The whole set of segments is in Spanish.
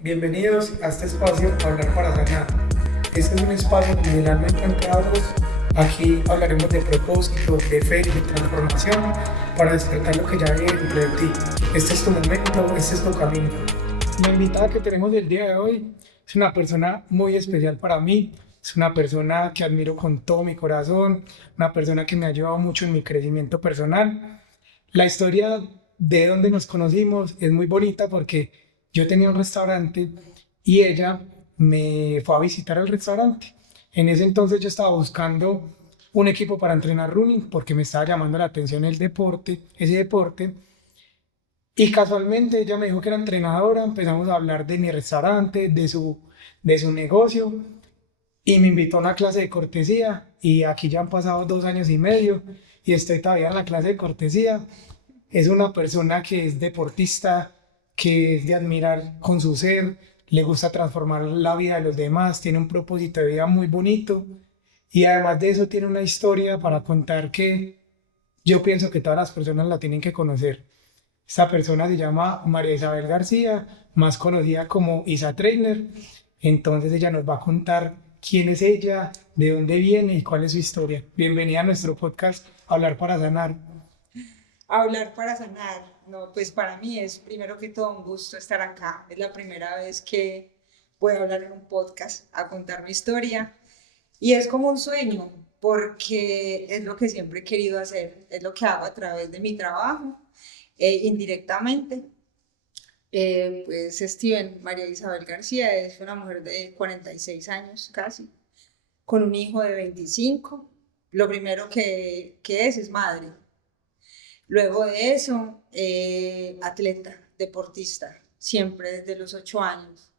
Bienvenidos a este espacio Hablar para Sanar. Este es un espacio donde generalmente entre ambos, aquí hablaremos de propósito, de fe y de transformación para despertar lo que ya hay dentro de ti. Este es tu momento, este es tu camino. La invitada que tenemos el día de hoy es una persona muy especial para mí. Es una persona que admiro con todo mi corazón, una persona que me ha ayudado mucho en mi crecimiento personal. La historia de donde nos conocimos es muy bonita porque yo tenía un restaurante y ella me fue a visitar al restaurante. En ese entonces yo estaba buscando un equipo para entrenar running porque me estaba llamando la atención el deporte, ese deporte. Y casualmente ella me dijo que era entrenadora, empezamos a hablar de mi restaurante, de su negocio y me invitó a una clase de cortesía y aquí ya han pasado 2 años y medio y estoy todavía en la clase de cortesía. Es una persona que es deportista, que es de admirar con su ser, le gusta transformar la vida de los demás, tiene un propósito de vida muy bonito y además de eso tiene una historia para contar que yo pienso que todas las personas la tienen que conocer. Esta persona se llama María Isabel García, más conocida como Isa Trainer. Entonces ella nos va a contar quién es ella, de dónde viene y cuál es su historia. Bienvenida a nuestro podcast Hablar para Sanar. Hablar para sanar. No, pues para mí es primero que todo un gusto estar acá. Es la primera vez que puedo hablar en un podcast a contar mi historia y es como un sueño porque es lo que siempre he querido hacer, es lo que hago a través de mi trabajo, indirectamente. Pues Steven, María Isabel García, es una mujer de 46 años casi, con un hijo de 25. Lo primero que es madre. Luego de eso, atleta, deportista, siempre desde los 8 años.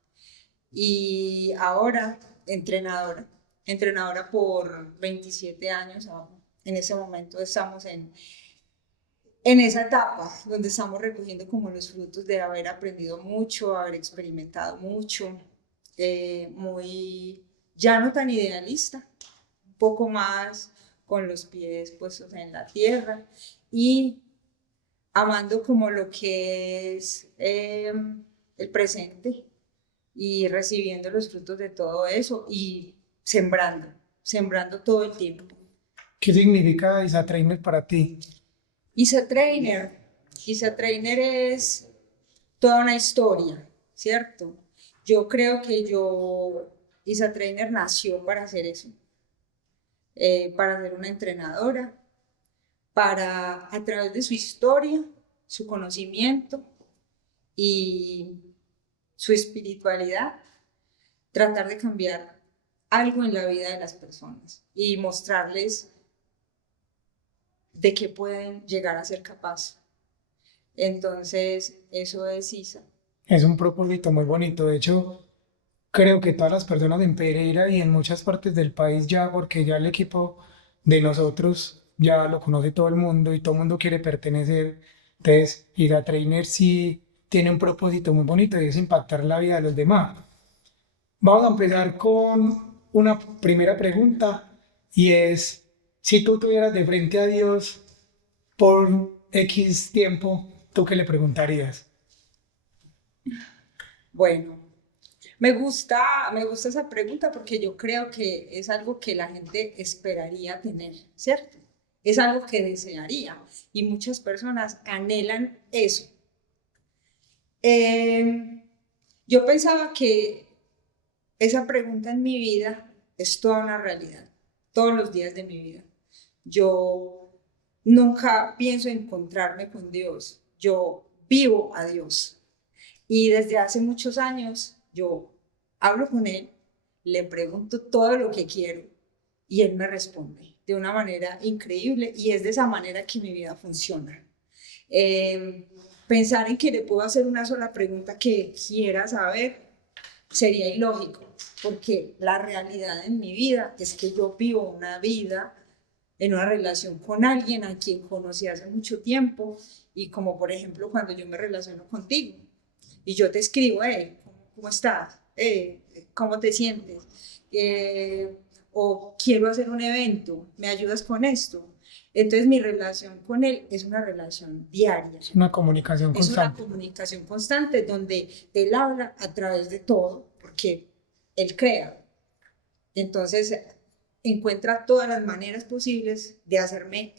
Y ahora entrenadora, entrenadora por 27 años. En ese momento estamos en esa etapa donde estamos recogiendo como los frutos de haber aprendido mucho, haber experimentado mucho, muy, ya no tan idealista, un poco más con los pies puestos en la tierra y amando como lo que es el presente y recibiendo los frutos de todo eso y sembrando todo el tiempo. ¿Qué significa Isa Trainer para ti? Isa Trainer, Isa Trainer es toda una historia, ¿cierto? Yo creo que Isa Trainer nació para hacer eso, para ser una entrenadora, para a través de su historia, su conocimiento y su espiritualidad, tratar de cambiar algo en la vida de las personas y mostrarles de qué pueden llegar a ser capaces. Entonces, eso es Isa. Es un propósito muy bonito. De hecho, creo que todas las personas en Pereira y en muchas partes del país ya, porque ya el equipo de nosotros ya lo conoce todo el mundo y todo el mundo quiere pertenecer. Entonces, Ida Trainer sí tiene un propósito muy bonito y es impactar la vida de los demás. Vamos a empezar con una primera pregunta y es, si tú tuvieras de frente a Dios por X tiempo, ¿tú qué le preguntarías? Bueno, me gusta esa pregunta porque yo creo que es algo que la gente esperaría tener, ¿cierto? Es algo que desearía y muchas personas anhelan eso. Eh, yo pensaba que esa pregunta en mi vida es toda una realidad, todos los días de mi vida. Yo nunca pienso encontrarme con Dios, yo vivo a Dios. Y desde hace muchos años yo hablo con Él, le pregunto todo lo que quiero y Él me responde de una manera increíble y es de esa manera que mi vida funciona. Eh, Pensar en que le puedo hacer una sola pregunta que quiera saber sería ilógico, porque la realidad en mi vida es que yo vivo una vida en una relación con alguien a quien conocí hace mucho tiempo y como por ejemplo cuando yo me relaciono contigo y yo te escribo, hey, ¿cómo estás? ¿Cómo te sientes? O quiero hacer un evento, ¿me ayudas con esto? Entonces mi relación con él es una relación diaria. Es una comunicación Es una constante. comunicación constante donde él habla a través de todo, porque él crea. Entonces encuentra todas las maneras posibles de hacerme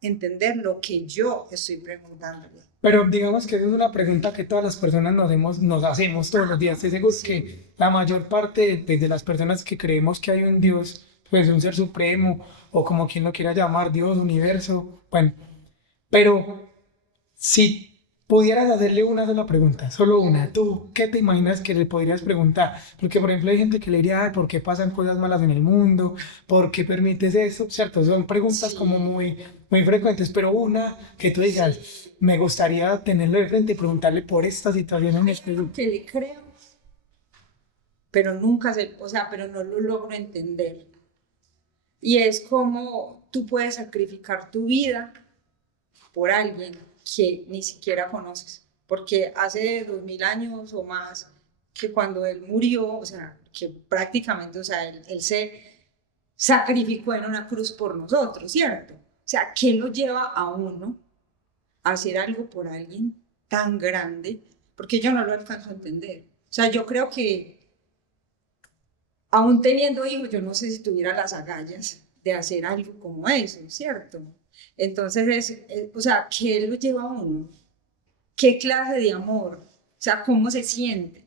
entender lo que yo estoy preguntándole. Pero digamos que esa es una pregunta que todas las personas nos hacemos todos los días. Estoy seguro que la mayor parte de las personas que creemos que hay un Dios, pues un ser supremo, o como quien lo quiera llamar, Dios, universo, bueno, pero si pudieras hacerle una sola pregunta, solo una, ¿tú qué te imaginas que le podrías preguntar? Porque, por ejemplo, hay gente que le diría, "Ay, ¿por qué pasan cosas malas en el mundo? ¿Por qué permites eso?" ¿Cierto? Son preguntas como muy frecuentes, pero una que tú digas, me gustaría tenerlo de frente y preguntarle por esta situación en específico. Que le creo, pero nunca pero no lo logro entender. Y es como tú puedes sacrificar tu vida por alguien que ni siquiera conoces, porque hace 2000 años o más que cuando él murió, o sea, que prácticamente, o sea, él se sacrificó en una cruz por nosotros, ¿cierto? O sea, ¿qué lo lleva a uno a hacer algo por alguien tan grande? Porque yo no lo alcanzo a entender. O sea, yo creo que aún teniendo hijos, yo no sé si tuviera las agallas de hacer algo como eso, ¿cierto? Entonces, o sea, ¿qué lo lleva a uno? ¿Qué clase de amor? O sea, ¿cómo se siente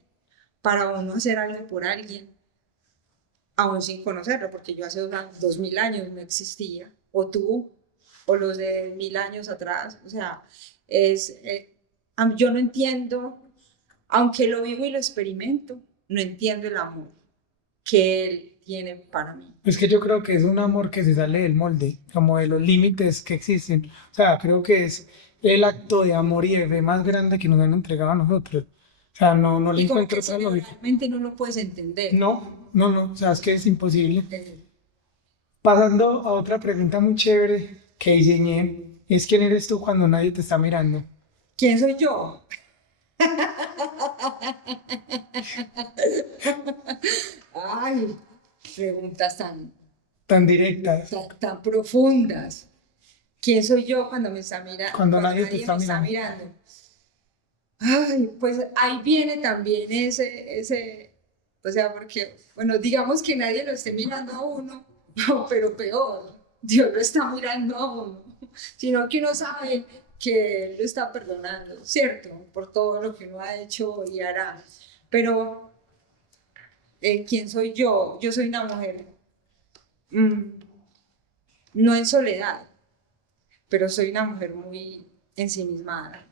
para uno hacer algo por alguien, aún sin conocerlo? Porque yo hace 2000 años no existía, o tú, o los de 1000 años atrás. O sea, yo no entiendo, aunque lo vivo y lo experimento, no entiendo el amor que él tiene para mí. Es que yo creo que es un amor que se sale del molde, como de los límites que existen. O sea, creo que es el acto de amor y de fe más grande que nos han entregado a nosotros. O sea, no le Y como encuentro que otra lógica. realmente no lo puedes entender. No, o sea, es que es imposible. Pasando a otra pregunta muy chévere que diseñé, es quién eres tú cuando nadie te está mirando. ¿Quién soy yo? Ay, preguntas Tan directas, tan profundas. ¿Quién soy yo cuando cuando cuando nadie te nadie está me está mirando. mirando? Ay, pues ahí viene también o sea, porque, bueno, digamos que nadie lo esté mirando a uno, no, pero peor, Dios lo está mirando a uno, sino que uno sabe que Él lo está perdonando, ¿cierto? Por todo lo que uno ha hecho y hará. Pero, ¿quién soy yo? Yo soy una mujer, mm, no en soledad, pero soy una mujer muy ensimismada.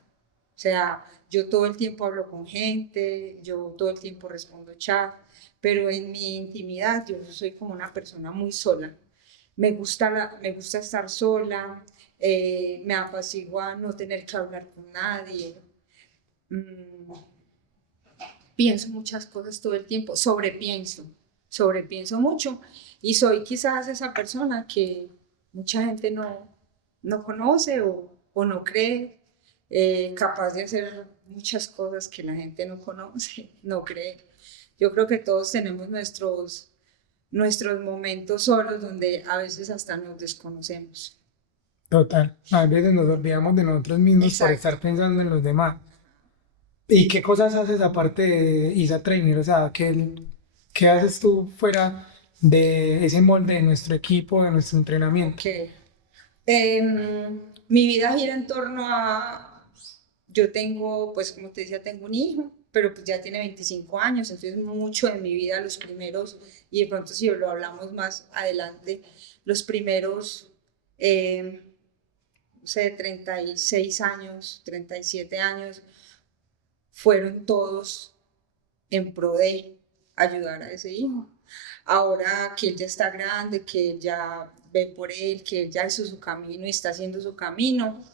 O sea, yo todo el tiempo hablo con gente, yo todo el tiempo respondo chat, pero en mi intimidad yo soy como una persona muy sola. Me gusta estar sola, me apacigua no tener que hablar con nadie. Mm, Pienso muchas cosas todo el tiempo, sobrepienso mucho y soy quizás esa persona que mucha gente no conoce o no cree, capaz de hacer muchas cosas que la gente no conoce, no cree. Yo creo que todos tenemos nuestros momentos solos donde a veces hasta nos desconocemos. Total, a veces nos olvidamos de nosotros mismos por Exacto. estar pensando en los demás. ¿Y qué cosas haces aparte de Isa Trainer? O sea, ¿qué haces tú fuera de ese molde de nuestro equipo, de nuestro entrenamiento? Ok. Mi vida gira en torno yo tengo, pues como te decía, tengo un hijo, pero pues ya tiene 25 años, entonces mucho de mi vida, los primeros, y de pronto si lo hablamos más adelante, los primeros, no sé, 36 años, 37 años, fueron todos en pro de ayudar a ese hijo. Ahora que él ya está grande, que él ya ve por él, que él ya hizo su camino y está haciendo su camino,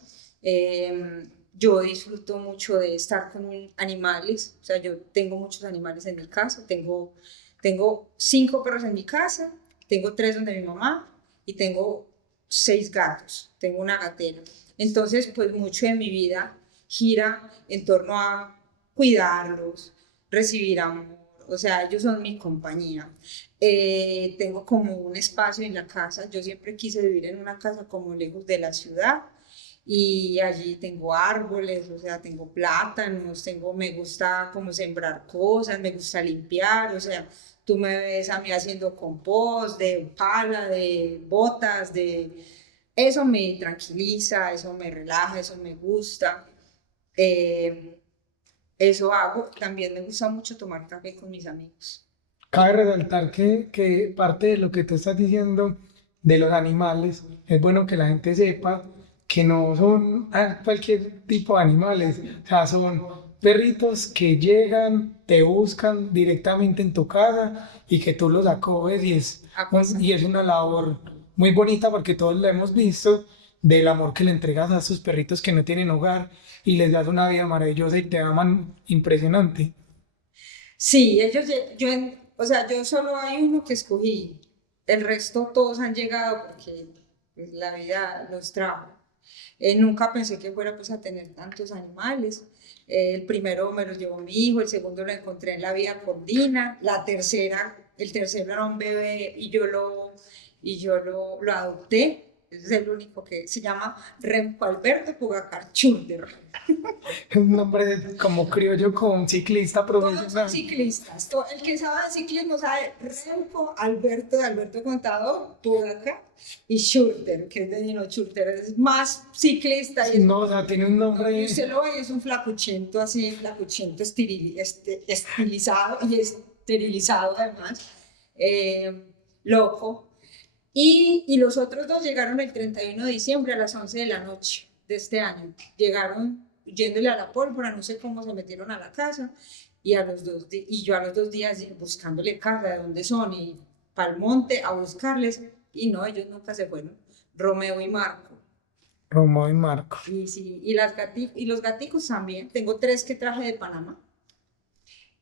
yo disfruto mucho de estar con animales. O sea, yo tengo muchos animales en mi casa, tengo 5 perros en mi casa, tengo 3 donde mi mamá y tengo 6 gatos, tengo una gatera. Entonces, pues mucho de mi vida gira en torno a cuidarlos, recibir amor, o sea, ellos son mi compañía. Tengo como un espacio en la casa, yo siempre quise vivir en una casa como lejos de la ciudad y allí tengo árboles, o sea, tengo plátanos, me gusta como sembrar cosas, me gusta limpiar, o sea, tú me ves a mí haciendo compost de pala, de botas, eso me tranquiliza, eso me relaja, eso me gusta. Eh, Eso hago. También me gusta mucho tomar café con mis amigos. Cabe resaltar que parte de lo que tú estás diciendo de los animales, es bueno que la gente sepa que no son cualquier tipo de animales, o sea, son perritos que llegan, te buscan directamente en tu casa y que tú los acoges Ah, pues, y es una labor muy bonita porque todos lo hemos visto del amor que le entregas a esos perritos que no tienen hogar y les das una vida maravillosa y te aman impresionante. sí, o sea, yo solo hay uno que escogí. El resto todos han llegado porque pues, la vida los trajo. Nunca pensé que fuera pues a tener tantos animales. El primero me lo llevó mi hijo, el segundo lo encontré en la vía Cordina, el tercero era un bebé y yo lo adopté. Ese es el único que se llama Remco Alberto Pugacar Chulder. Es un nombre como criollo con ciclista Todos son profesional. ciclistas. El que sabe de ciclismo sabe Remco Alberto de Alberto Contador, Pugacar y Schurter, que es de Dino Schurter. Es más ciclista y es No, o sea, tiene un y nombre. usted lo ve, es un flacuchento así, flacuchento estilizado y esterilizado además, loco. Y los otros dos llegaron el 31 de diciembre a las 11 de la noche de este año. Llegaron yéndole a la pólvora, no sé cómo se metieron a la casa, y yo a los 2 días buscándole casa, de dónde son, y pa'l monte a buscarles, y no, ellos nunca se fueron. Romeo y Marco. Romo y Marco. Y, sí, y los gaticos también. Tengo 3 que traje de Panamá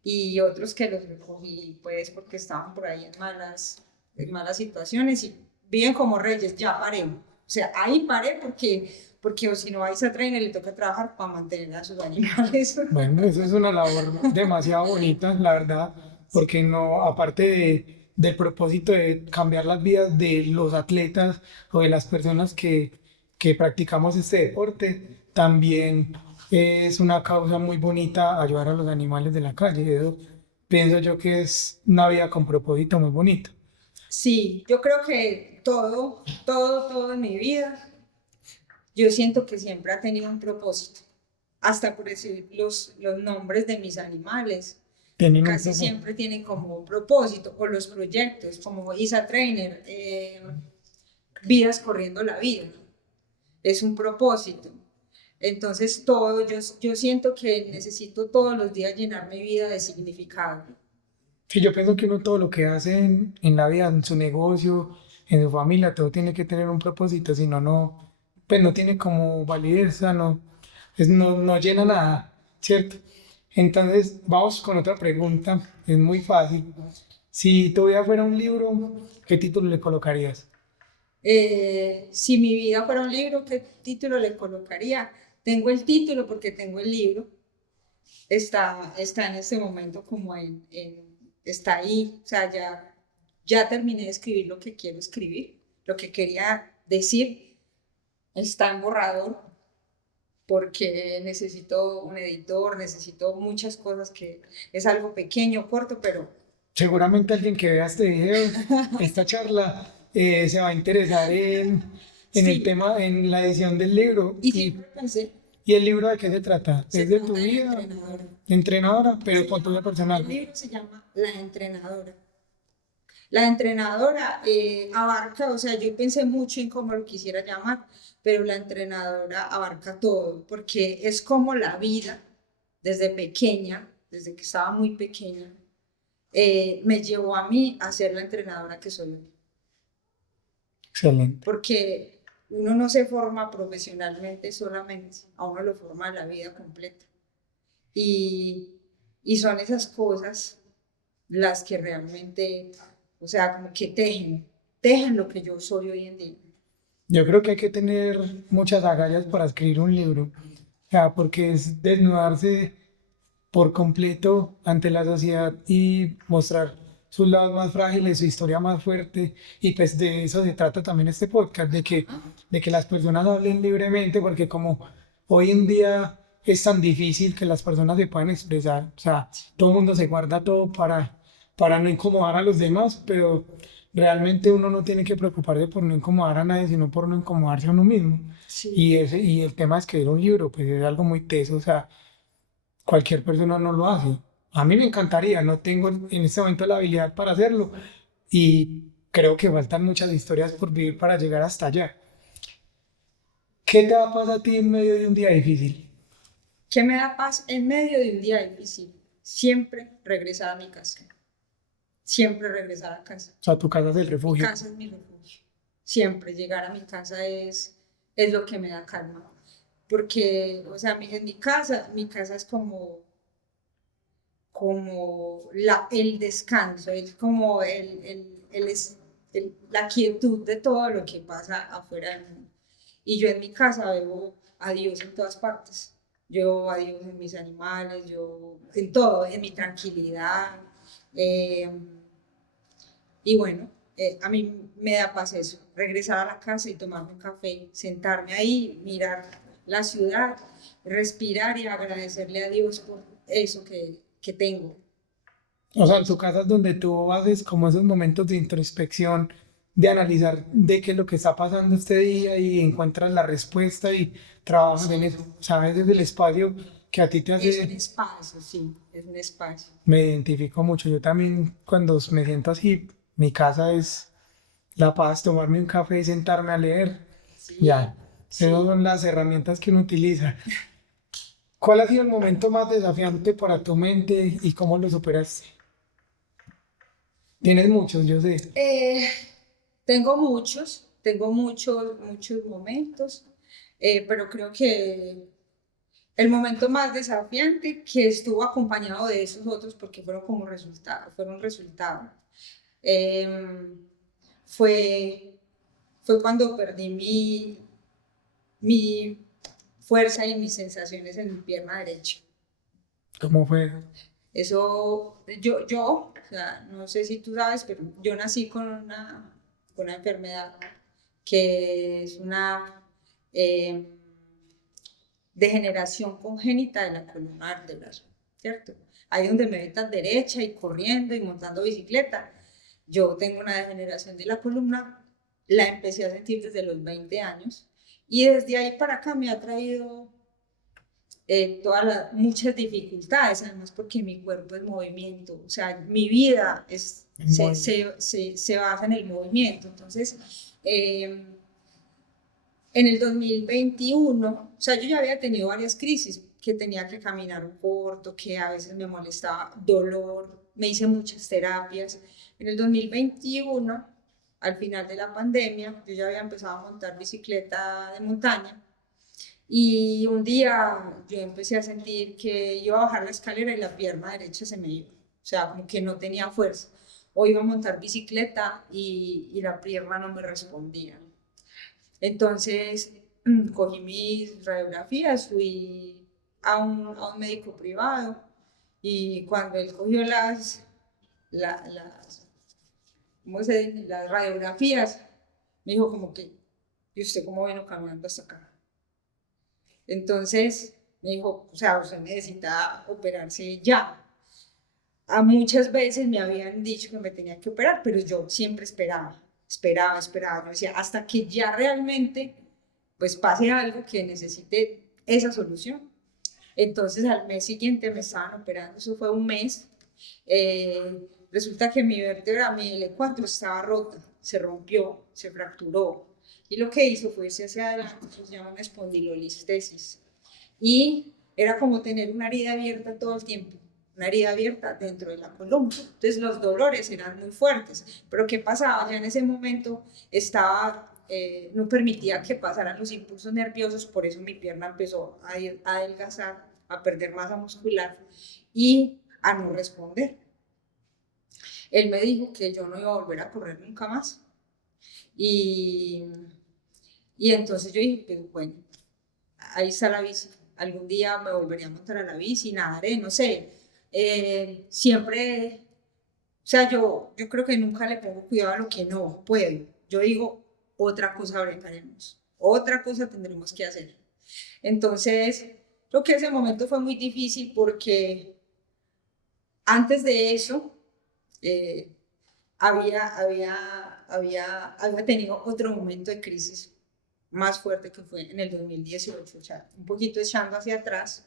y otros que los recogí pues porque estaban por ahí en malas situaciones y viven como reyes. Ya paré. O sea, ahí paré porque o si no, a esa trainer le toca trabajar para mantener a sus animales. Bueno, eso es una labor demasiado bonita, la verdad, porque no, aparte del propósito de cambiar las vidas de los atletas o de las personas que practicamos este deporte, también es una causa muy bonita ayudar a los animales de la calle. Eso pienso yo que es una vida con propósito muy bonito. Sí, yo creo que todo en mi vida, yo siento que siempre ha tenido un propósito. Hasta por decir los nombres de mis animales. Tienen un Casi propósito. siempre tienen como un propósito, o los proyectos, como Isa Trainer, Vidas Corriendo la Vida, es un propósito. Entonces, yo siento que necesito todos los días llenar mi vida de significado. Sí, yo pienso que uno todo lo que hace en la vida, en su negocio, en su familia, todo tiene que tener un propósito, si no, pues no tiene como validez, o sea, no llena nada, ¿cierto? Entonces, vamos con otra pregunta, es muy fácil. Si tu vida fuera un libro, ¿qué título le colocarías? Si mi vida fuera un libro, ¿qué título le colocaría? Tengo el título porque tengo el libro. Está en este momento como está ahí, o sea, ya terminé de escribir lo que quiero escribir, lo que quería decir, está en borrador porque necesito un editor, necesito muchas cosas que es algo pequeño, corto, pero Seguramente alguien que vea este video, esta charla, se va a interesar en el sí, tema, en la edición del libro. y siempre pensé, ¿Y el libro de qué se trata? se ¿Es de trata tu de la vida? entrenadora. Entrenadora, pero Se con tu vida llama, personal. el libro se llama La Entrenadora. La entrenadora abarca, o sea, yo pensé mucho en cómo lo quisiera llamar, pero la entrenadora abarca todo, porque es como la vida desde pequeña, desde que estaba muy pequeña, me llevó a mí a ser la entrenadora que soy hoy. Excelente. Porque uno no se forma profesionalmente solamente, a uno lo forma la vida completa. Y, y son esas cosas las que realmente, o sea, como que tejen lo que yo soy hoy en día. Yo creo que hay que tener muchas agallas para escribir un libro, o sea, porque es desnudarse por completo ante la sociedad y mostrar sus lados más frágiles, su historia más fuerte. Y pues de eso se trata también este podcast, de que las personas hablen libremente, porque como hoy en día es tan difícil que las personas se puedan expresar, o sea, todo el mundo se guarda todo para no incomodar a los demás, pero realmente uno no tiene que preocuparse por no incomodar a nadie, sino por no incomodarse a uno mismo. Sí. Y el tema de escribir un libro, pues es algo muy teso, o sea, cualquier persona no lo hace. A mí me encantaría, no tengo en este momento la habilidad para hacerlo y creo que faltan muchas historias por vivir para llegar hasta allá. ¿Qué te va a pasar a ti en medio de un día difícil? ¿Qué me da paz en medio de un día difícil? Siempre regresar a mi casa. Siempre regresar a casa. O sea, tu casa es el Mi refugio. casa es mi refugio. Siempre llegar a mi casa es lo que me da calma. Porque, o sea, en mi casa es como el descanso, es como la quietud de todo lo que pasa afuera del mundo. Y yo en mi casa veo a Dios en todas partes. Yo veo a Dios en mis animales, yo en todo, en mi tranquilidad. Eh, y bueno, a mí me da paz eso, regresar a la casa y tomarme un café, sentarme ahí, mirar la ciudad, respirar y agradecerle a Dios por eso que tengo. O sea, en tu casa es donde tú haces como esos momentos de introspección, de analizar de qué es lo que está pasando este día y encuentras la respuesta y trabajas en eso. O sea, ese es el espacio que a ti te Es un hace. espacio, sí, es un espacio. Me identifico mucho. Yo también cuando me siento así, mi casa es la paz, tomarme un café y sentarme a leer. Sí, Ya, esas sí. son las herramientas que uno utiliza. ¿Cuál ha sido el momento más desafiante para tu mente y cómo lo superaste? Tienes muchos, yo sé. Eh, tengo muchos momentos, pero creo que el momento más desafiante que estuvo acompañado de esos otros porque fueron resultados. Eh, fue, fue cuando perdí mi fuerza y mis sensaciones en mi pierna derecha. ¿Cómo fue? Eso, o sea, no sé si tú sabes, pero yo nací con una enfermedad que es una eh, degeneración congénita de la columna vertebral, ¿cierto? Ahí donde me ven tan derecha y corriendo y montando bicicleta, yo tengo una degeneración de la columna, la empecé a sentir desde los 20 años y desde ahí para acá me ha traído muchas dificultades, además porque mi cuerpo es movimiento, o sea, mi vida Muy- se basa en el movimiento. Entonces, en el 2021, o sea, yo ya había tenido varias crisis, que tenía que caminar un corto, que a veces me molestaba dolor, me hice muchas terapias. En el 2021, al final de la pandemia, yo ya había empezado a montar bicicleta de montaña y un día yo empecé a sentir que iba a bajar la escalera y la pierna derecha se me iba. O sea, como que no tenía fuerza. O iba a montar bicicleta y la pierna no me respondía. Entonces cogí mis radiografías, fui a un médico privado y cuando él cogió las, ¿cómo se dice? Las radiografías, me dijo como que, ¿y usted cómo vino caminando hasta acá? Entonces me dijo, o sea, usted necesita operarse ya. A muchas veces me habían dicho que me tenía que operar, pero yo siempre esperaba. Yo decía, hasta que ya realmente pues pase algo que necesite esa solución. Entonces al mes siguiente me estaban operando, eso fue un mes. Resulta que mi vértebra, mi L4 estaba rota, se rompió, se fracturó. Y lo que hizo fue irse hacia adelante, eso se llama una espondilolistesis. Y era como tener una herida abierta todo el tiempo, una herida abierta dentro de la columna. Entonces los dolores eran muy fuertes. Pero ¿qué pasaba? Ya en ese momento no permitía que pasaran los impulsos nerviosos, por eso mi pierna empezó a adelgazar, a perder masa muscular y a no responder. Él me dijo que yo no iba a volver a correr nunca más. Y, y entonces yo dije, pues bueno, ahí está la bici. algún día me volvería a montar a la bici, nadaré, no sé. Siempre, o sea, yo creo que nunca le pongo cuidado a lo que no puedo. Yo digo, otra cosa haremos, otra cosa tendremos que hacer. Entonces, creo que ese momento fue muy difícil porque antes de eso eh, había tenido otro momento de crisis más fuerte que fue en el 2018, o sea, un poquito echando hacia atrás.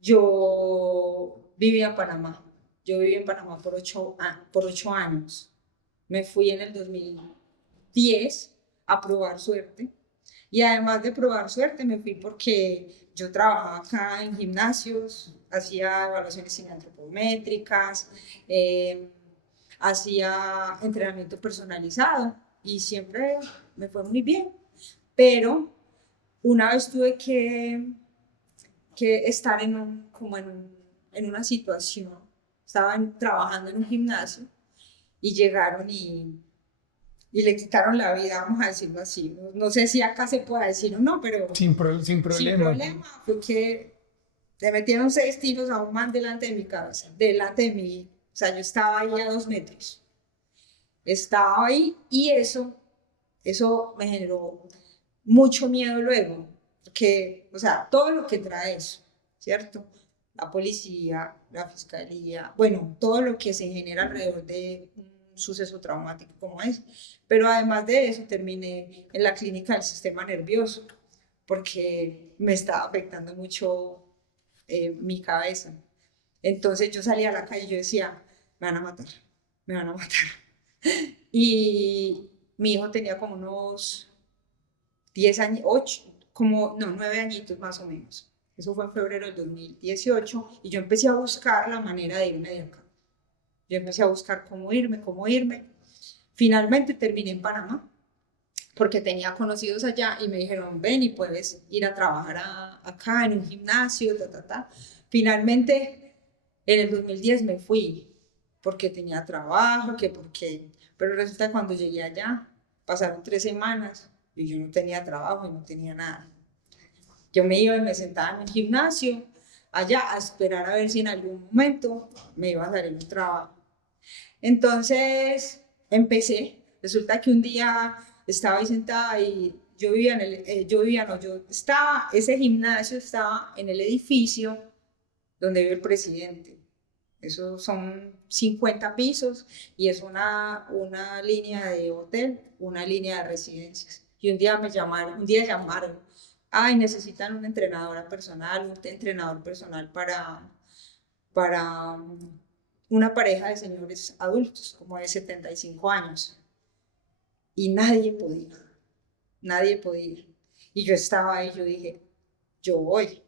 Yo vivía en Panamá, yo viví en Panamá por 8 años. Me fui en el 2010 a probar suerte y además de probar suerte me fui porque yo trabajaba acá en gimnasios, hacía evaluaciones antropométricas, eh, hacía entrenamiento personalizado y siempre me fue muy bien. Pero una vez tuve que estar en una situación, estaba trabajando en un gimnasio y llegaron y le quitaron la vida, vamos a decirlo así. No sé si acá se puede decir o no, pero Sin sin problema. problema fue que le metieron 6 tiros a un man delante de mi cabeza, delante de mí. O sea, yo estaba ahí a 2 metros. Estaba ahí y eso me generó mucho miedo luego, porque, o sea, todo lo que trae eso, ¿cierto? La policía, la fiscalía, bueno, todo lo que se genera alrededor de un suceso traumático como es. Pero además de eso, terminé en la clínica del sistema nervioso, porque me estaba afectando mucho mi cabeza. Entonces yo salía a la calle y yo decía, me van a matar, me van a matar. Y mi hijo tenía como unos 10 años, 8, como, no, 9 añitos más o menos. Eso fue en febrero del 2018 y yo empecé a buscar la manera de irme de acá. Yo empecé a buscar cómo irme, cómo irme. Finalmente terminé en Panamá porque tenía conocidos allá y me dijeron, ven y puedes ir a trabajar acá en un gimnasio, ta, ta, ta. Finalmente, en el 2010 me fui porque tenía trabajo, pero resulta que cuando llegué allá, pasaron 3 semanas y yo no tenía trabajo y no tenía nada. Yo me iba y me sentaba en el gimnasio allá a esperar a ver si en algún momento me iba a salir un trabajo. Entonces empecé, resulta que un día estaba ahí sentada y ese gimnasio estaba en el edificio donde vive el presidente. Eso son 50 pisos y es una línea de hotel, una línea de residencias. Y un día llamaron, ay, necesitan una entrenadora personal, un entrenador personal para una pareja de señores adultos, como de 75 años. Y nadie podía. Y yo estaba ahí, yo dije, yo voy.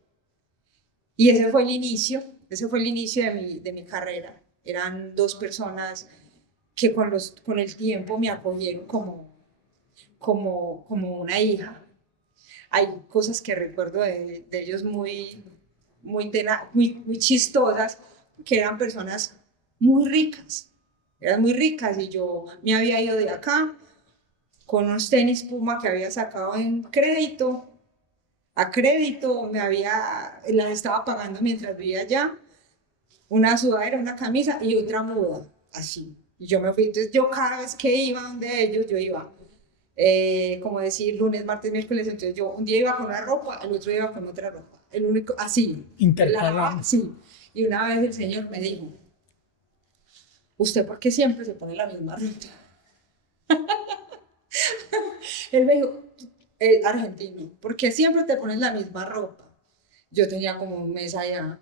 Y ese fue el inicio de mi carrera. Eran 2 personas que con el tiempo me acogieron como una hija. Hay cosas que recuerdo de ellos muy chistosas, que eran personas eran muy ricas y yo me había ido de acá con unos tenis Puma que había sacado en crédito, a crédito, las estaba pagando mientras vivía allá, una sudadera, una camisa y otra muda, así. Y yo me fui, entonces yo cada vez que iba donde ellos, yo iba, como decir, lunes, martes, miércoles, entonces yo un día iba con una ropa, el otro día iba con otra ropa, el único, así. Intercalando. Sí. Y una vez el señor me dijo, ¿usted por qué siempre se pone la misma ropa? Él me dijo, argentino, ¿por qué siempre te pones la misma ropa? Yo tenía como un mes allá.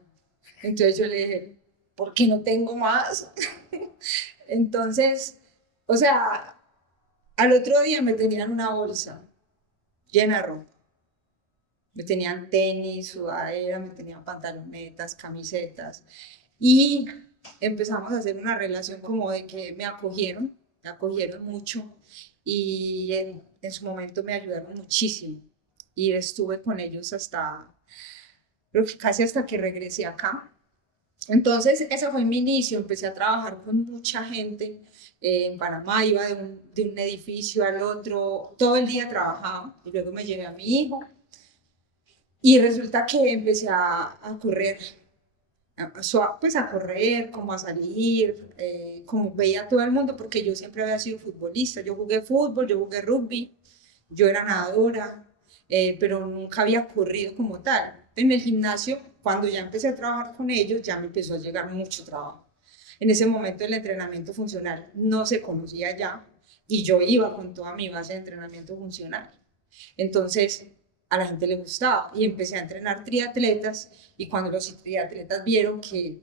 Entonces yo le dije, ¿por qué no tengo más? Entonces, o sea, al otro día me tenían una bolsa llena de ropa. Me tenían tenis, sudadera, me tenían pantalonetas, camisetas. Y empezamos a hacer una relación como de que me acogieron mucho y en su momento me ayudaron muchísimo. Y estuve con ellos creo que casi hasta que regresé acá. Entonces, ese fue mi inicio. Empecé a trabajar con mucha gente en Panamá, iba de un edificio al otro, todo el día trabajaba y luego me llevé a mi hijo. Y resulta que empecé a correr, pues a correr, como a salir, como veía a todo el mundo, porque yo siempre había sido futbolista. Yo jugué fútbol, yo jugué rugby, yo era nadadora, pero nunca había corrido como tal. En el gimnasio, cuando ya empecé a trabajar con ellos, ya me empezó a llegar mucho trabajo. En ese momento el entrenamiento funcional no se conocía ya y yo iba con toda mi base de entrenamiento funcional. Entonces, a la gente le gustaba y empecé a entrenar triatletas y cuando los triatletas vieron que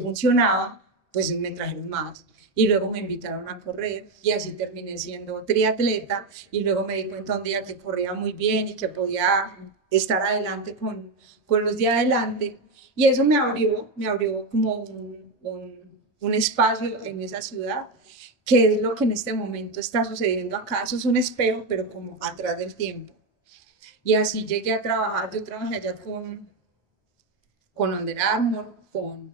funcionaba, pues me trajeron más y luego me invitaron a correr y así terminé siendo triatleta y luego me di cuenta un día que corría muy bien y que podía estar adelante con los de adelante y eso me abrió como un espacio en esa ciudad que es lo que en este momento está sucediendo acá. Eso es un espejo, pero como atrás del tiempo. Y así llegué a trabajar, yo trabajé allá con Under Armour, con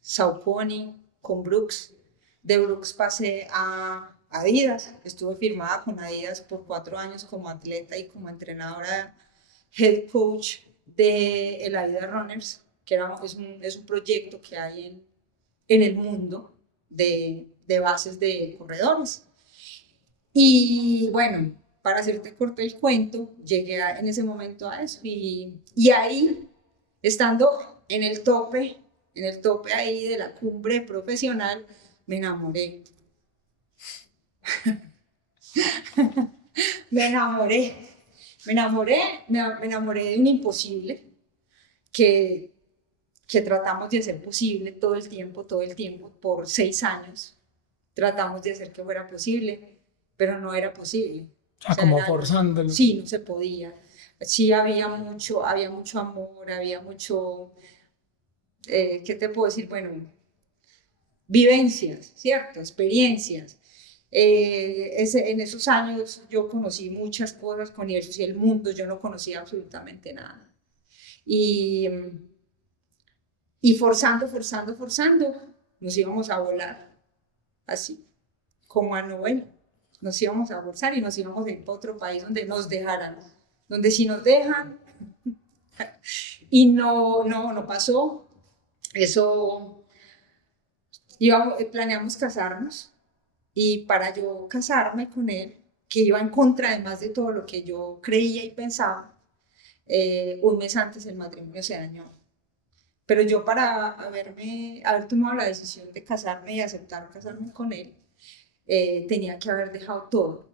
Saucony, con Brooks. De Brooks pasé a Adidas, estuve firmada con Adidas por 4 años como atleta y como entrenadora, head coach de el Adidas Runners, que es un proyecto que hay en el mundo de bases de corredores. Y bueno, para hacerte corto el cuento, llegué en ese momento a eso y ahí, estando en el tope ahí de la cumbre profesional, me enamoré. me enamoré, me enamoré de un imposible que, que tratamos de hacer posible todo el tiempo, por 6 años. Tratamos de hacer que fuera posible, pero no era posible. O sea, como forzándolo. Sí, no se podía. Sí, había mucho amor, había mucho, ¿qué te puedo decir? Bueno, vivencias, ¿cierto? Experiencias. En esos años yo conocí muchas cosas con ellos y el mundo, yo no conocía absolutamente nada. Y forzando, nos íbamos a volar, así, como a novela. Nos íbamos a forzar y nos íbamos a ir para otro país donde nos dejaran, donde si nos dejan, y no pasó, eso, planeamos casarnos, y para yo casarme con él, que iba en contra además de todo lo que yo creía y pensaba, un mes antes el matrimonio se dañó. Pero yo para haber tomado la decisión de casarme y aceptar casarme con él, tenía que haber dejado todo.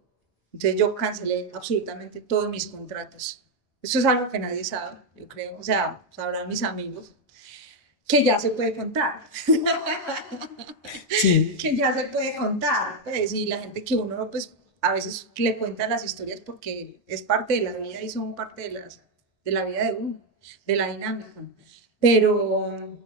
Entonces yo cancelé absolutamente todos mis contratos. Eso es algo que nadie sabe, yo creo. O sea, sabrán mis amigos, que ya se puede contar. Sí. Que ya se puede contar. Pues, y la gente que uno, pues, a veces le cuenta las historias porque es parte de la vida y son parte de la vida de uno, de la dinámica. Pero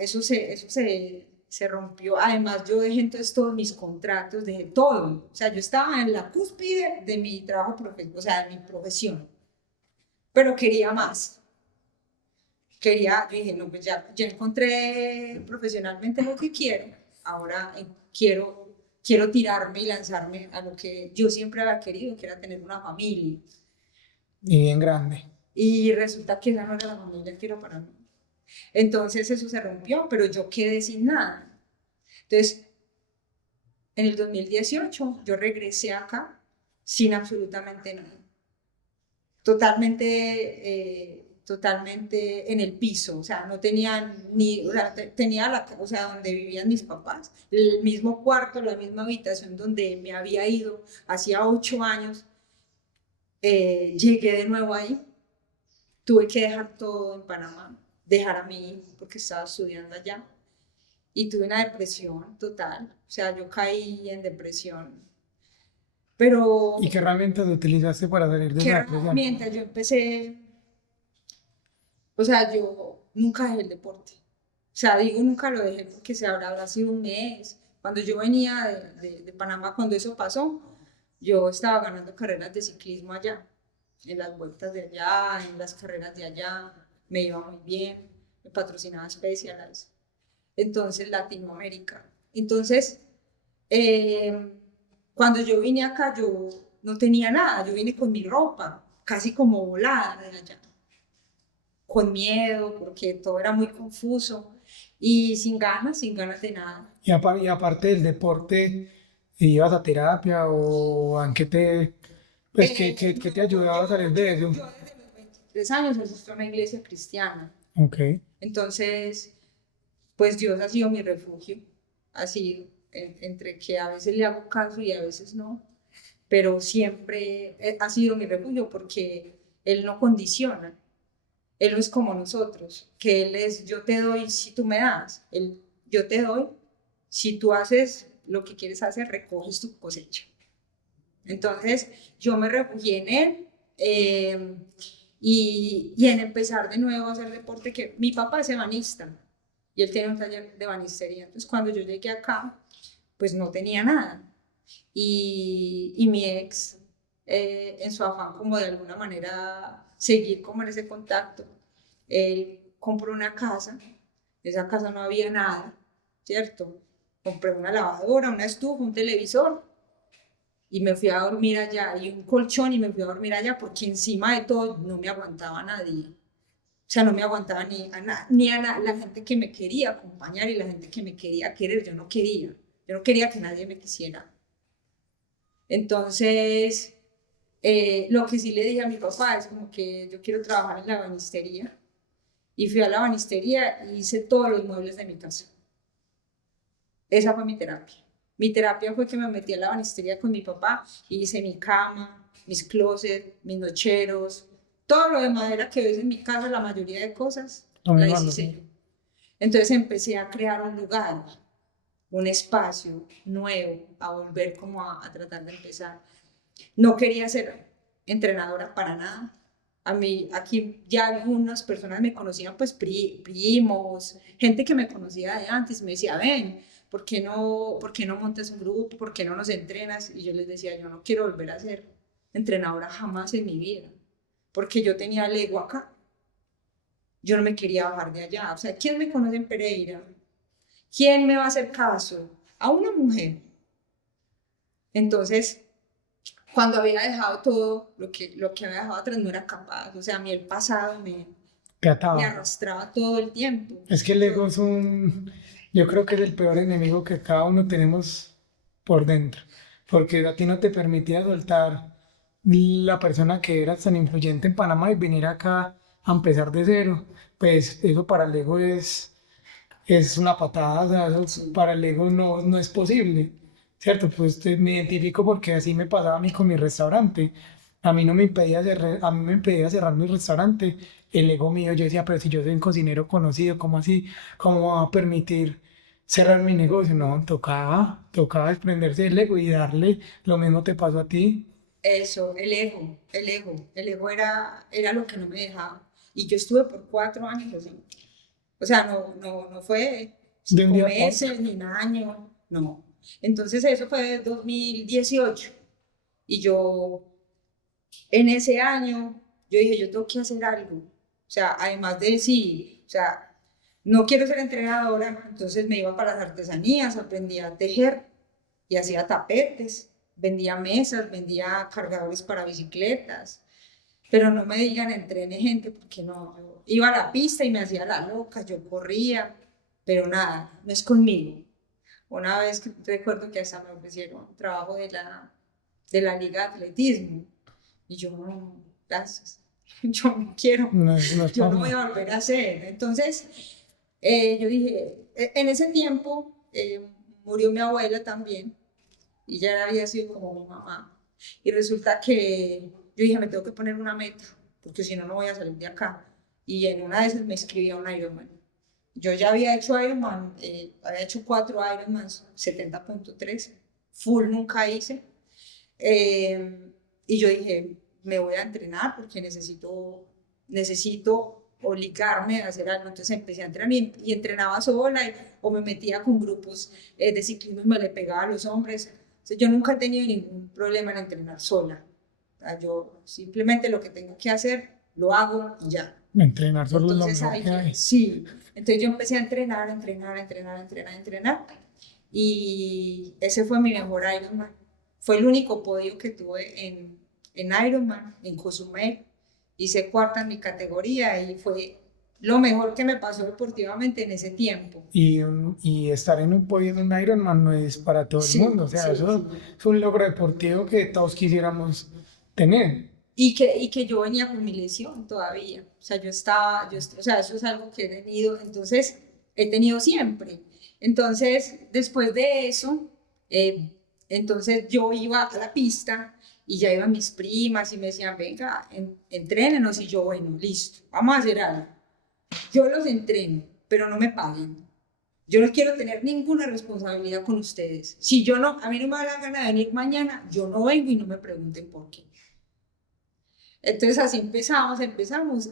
eso se rompió. Además, yo dejé entonces todos mis contratos, dejé todo. O sea, yo estaba en la cúspide de mi trabajo, o sea, de mi profesión. Pero quería más. Yo dije, no, pues ya encontré profesionalmente lo que quiero. Ahora quiero tirarme y lanzarme a lo que yo siempre había querido, que era tener una familia. Y bien grande. Y resulta que esa no era la familia que era para mí. Entonces eso se rompió, pero yo quedé sin nada. Entonces, en el 2018 yo regresé acá sin absolutamente nada. Totalmente en el piso, o sea, no tenía ni, o sea, tenía donde vivían mis papás, el mismo cuarto, la misma habitación donde me había ido hacía 8 años, llegué de nuevo ahí, tuve que dejar todo en Panamá, dejar a mi hijo porque estaba estudiando allá y tuve una depresión total, o sea, yo caí en depresión. Pero, ¿y qué herramientas utilizaste para salir de esa depresión? Mientras yo empecé, o sea, yo nunca dejé el deporte. O sea, digo nunca lo dejé porque habrá sido un mes. Cuando yo venía de Panamá, cuando eso pasó, yo estaba ganando carreras de ciclismo allá, en las vueltas de allá, en las carreras de allá, me iba muy bien, me patrocinaba Specialized. Entonces, Latinoamérica. Entonces, cuando yo vine acá, yo no tenía nada, yo vine con mi ropa, casi como volada de allá, con miedo, porque todo era muy confuso y sin ganas de nada. Y aparte del deporte, ¿ibas a terapia o en qué te, pues, qué te ayudaba a salir de eso? Yo desde los 23 años asisto a una iglesia cristiana, Ok. entonces pues Dios ha sido mi refugio, ha sido entre que a veces le hago caso y a veces no, pero siempre ha sido mi refugio porque Él no condiciona, Él no es como nosotros, que Él es yo te doy si tú me das, Él, yo te doy, si tú haces lo que quieres hacer, recoges tu cosecha. Entonces yo me refugié en Él eh, y en empezar de nuevo a hacer deporte, que mi papá es ebanista y él tiene un taller de ebanistería. Entonces cuando yo llegué acá, pues no tenía nada. Y mi ex, en su afán como de alguna manera seguir como en ese contacto, él compró una casa, en esa casa no había nada, ¿cierto? Compré una lavadora, una estufa, un televisor y me fui a dormir allá, y un colchón y me fui a dormir allá porque encima de todo no me aguantaba nadie. O sea, no me aguantaba ni a la gente que me quería acompañar y la gente que me quería querer, yo no quería que nadie me quisiera. Entonces, lo que sí le dije a mi papá es como que yo quiero trabajar en la ebanistería. Y fui a la ebanistería y hice todos los muebles de mi casa. Esa fue mi terapia. Mi terapia fue que me metí a la ebanistería con mi papá y hice mi cama, mis closets, mis nocheros, todo lo de madera que ves en mi casa, la mayoría de cosas, la hice yo. Entonces empecé a crear un lugar, un espacio nuevo, a volver como a tratar de empezar. No quería ser entrenadora para nada. A mí, aquí ya algunas personas me conocían, pues primos, gente que me conocía de antes, me decía, ven, por qué no montas un grupo? ¿Por qué no nos entrenas? Y yo les decía, yo no quiero volver a ser entrenadora jamás en mi vida, porque yo tenía el ego acá. Yo no me quería bajar de allá. O sea, ¿quién me conoce en Pereira? ¿Quién me va a hacer caso? A una mujer. Entonces, cuando había dejado todo, lo que había dejado atrás no era capaz. O sea, a mí el pasado me arrastraba todo el tiempo. Es que el ego es yo creo que es el peor enemigo que cada uno tenemos por dentro, porque a ti no te permitía soltar la persona que eras tan influyente en Panamá y venir acá a empezar de cero. Pues eso para el ego es una patada, o sea, para el ego no es posible, ¿cierto? Pues me identifico porque así me pasaba a mí con mi restaurante. A mí no me impedía cerrar, a mí me impedía cerrar mi restaurante. El ego mío, yo decía, pero si yo soy un cocinero conocido, ¿cómo así? ¿Cómo va a permitir cerrar mi negocio? No, tocaba desprenderse del ego y darle. Lo mismo te pasó a ti. Eso, el ego era lo que no me dejaba. Y yo estuve por 4 años así. O sea, no fue De un 5 día para otro. meses ni un año, no. Entonces eso fue en 2018 y yo en ese año, yo dije, yo tengo que hacer algo. O sea, además de sí, o sea, no quiero ser entrenadora, entonces me iba para las artesanías, aprendí a tejer y hacía tapetes, vendía mesas, vendía cargadores para bicicletas, pero no me digan entrene gente porque no, yo iba a la pista y me hacía la loca, yo corría, pero nada, no es conmigo. Una vez que recuerdo que hasta me ofrecieron trabajo de la liga de atletismo y yo no, gracias, yo no quiero, No es yo para no mí. voy a volver a hacer. Entonces yo dije, en ese tiempo murió mi abuela también y ya había sido como mi mamá. Y resulta que yo dije, me tengo que poner una meta, porque si no, no voy a salir de acá. Y en una de esas me inscribí a un Ironman. Yo ya había hecho Ironman, había hecho 4 Ironman, 70.3, full nunca hice. Y yo dije, me voy a entrenar porque necesito obligarme a hacer algo. Entonces empecé a entrenar y entrenaba sola o me metía con grupos de ciclismo y me le pegaba a los hombres. Entonces, yo nunca he tenido ningún problema en entrenar sola. O sea, yo simplemente lo que tengo que hacer, lo hago y ya. Entrenar solo es lo Entonces, mejor que hay. sí. Entonces yo empecé a entrenar. Y ese fue mi mejor Ironman. Fue el único podio que tuve en Ironman, en Cozumel, hice cuarta en mi categoría y fue lo mejor que me pasó deportivamente en ese tiempo. Y estar en un podio en un Ironman no es para todo el Sí, mundo, o sea, sí, eso sí. es un logro deportivo que todos quisiéramos tener. Y que yo venía con mi lesión todavía, o sea, o sea, eso es algo que he tenido, entonces, he tenido siempre. Entonces, después de eso, eh, entonces yo iba a la pista y ya iban mis primas y me decían, venga, entrénenos, y yo, bueno, listo, vamos a hacer algo. Yo los entreno, pero no me paguen. Yo no quiero tener ninguna responsabilidad con ustedes. Si yo no, a mí no me da la gana de venir mañana, yo no vengo y no me pregunten por qué. Entonces así empezamos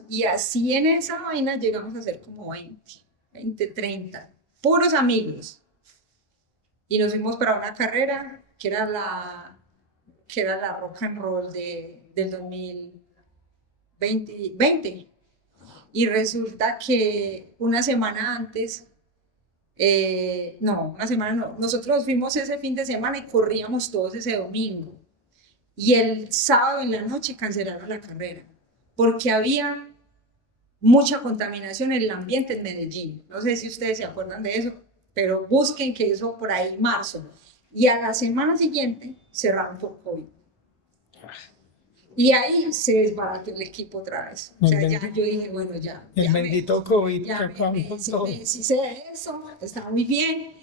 y así en esa vaina llegamos a ser como 20, 30, puros amigos. Y nos fuimos para una carrera que era la rock and roll del 2020. Y resulta que una semana antes, no, una semana no, nosotros fuimos ese fin de semana y corríamos todos ese domingo. Y el sábado en la noche cancelaron la carrera porque había mucha contaminación en el ambiente en Medellín. No sé si ustedes se acuerdan de eso, pero busquen que eso por ahí marzo. Y a la semana siguiente cerraron por COVID. Y ahí se desbarató el equipo otra vez. O sea, ya yo dije, bueno, ya. El bendito COVID ya que acabó con todo. sí sé de eso, estaba muy bien.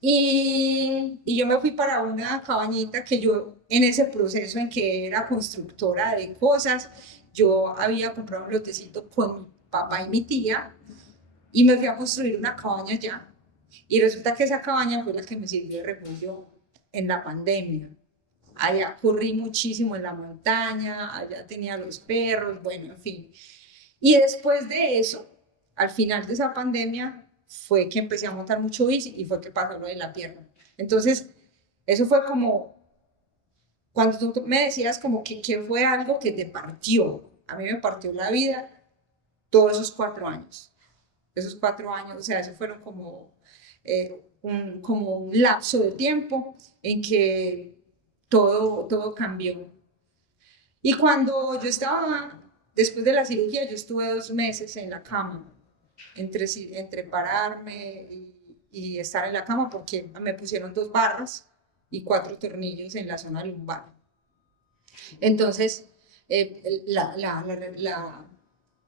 Y yo me fui para una cabañita que yo, en ese proceso en que era constructora de cosas, yo había comprado un lotecito con mi papá y mi tía y me fui a construir una cabaña allá. Y resulta que esa cabaña fue la que me sirvió de refugio en la pandemia. Allá corrí muchísimo en la montaña, allá tenía los perros, bueno, en fin. Y después de eso, al final de esa pandemia, fue que empecé a montar mucho bici y fue que pasó lo de la pierna. Entonces, eso fue como, cuando tú me decías como que fue algo que te partió, a mí me partió la vida todos esos 4 años. Esos 4 años, o sea, eso fueron como un lapso de tiempo en que todo cambió. Y cuando yo estaba, después de la cirugía, yo estuve 2 meses en la cama, entre pararme y estar en la cama, porque me pusieron 2 barras y 4 tornillos en la zona lumbar. Entonces, o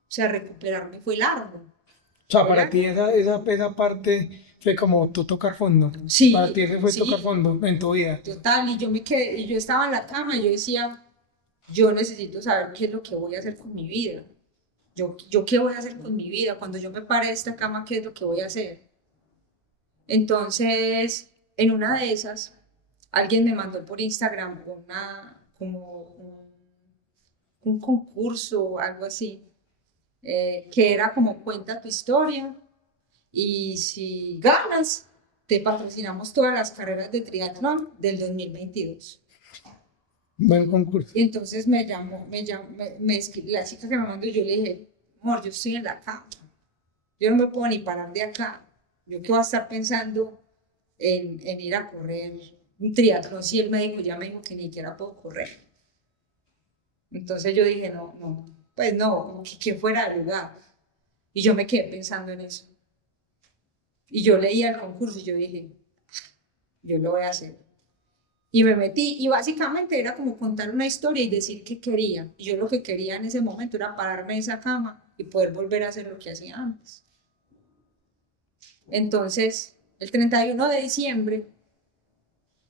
sea, recuperarme fue largo. O sea, para ti esa parte fue como tú tocar fondo. Sí, Para ti ese fue sí, tocar fondo en tu vida. total, y yo me quedé, y yo estaba en la cama y yo decía, yo necesito saber qué es lo que voy a hacer con mi vida. Yo qué voy a hacer con mi vida. Cuando yo me pare de esta cama, ¿qué es lo que voy a hacer? Entonces, en una de esas, alguien me mandó por Instagram como un concurso o algo así, que era como cuenta tu historia y si ganas, te patrocinamos todas las carreras de triatlón del 2022. Buen concurso. Y entonces me llamó, la chica que me mandó y yo le dije, amor, yo estoy en la cama, yo no me puedo ni parar de acá, yo qué voy a estar pensando en ir a correr un triatlón si el médico ya me dijo que ni siquiera puedo correr. Entonces yo dije, no, pues no, como que fuera de lugar. Y yo me quedé pensando en eso. Y yo leía el concurso y yo dije, yo lo voy a hacer. Y me metí, y básicamente era como contar una historia y decir qué quería. Y yo lo que quería en ese momento era pararme de esa cama y poder volver a hacer lo que hacía antes. Entonces, el 31 de diciembre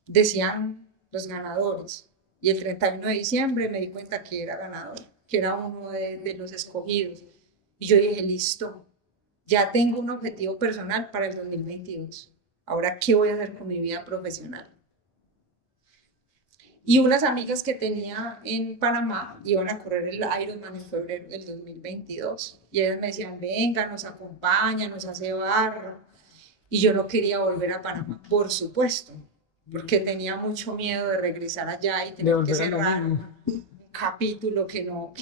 decían los ganadores. Y el 31 de diciembre me di cuenta que era ganador, que era uno de los escogidos. Y yo dije, listo, ya tengo un objetivo personal para el 2022. Ahora, ¿qué voy a hacer con mi vida profesional? Y unas amigas que tenía en Panamá iban a correr el Ironman en febrero del 2022. Y ellas me decían, venga, nos acompaña, nos hace barra. Y yo no quería volver a Panamá, por supuesto, porque tenía mucho miedo de regresar allá y tener que cerrar un capítulo que no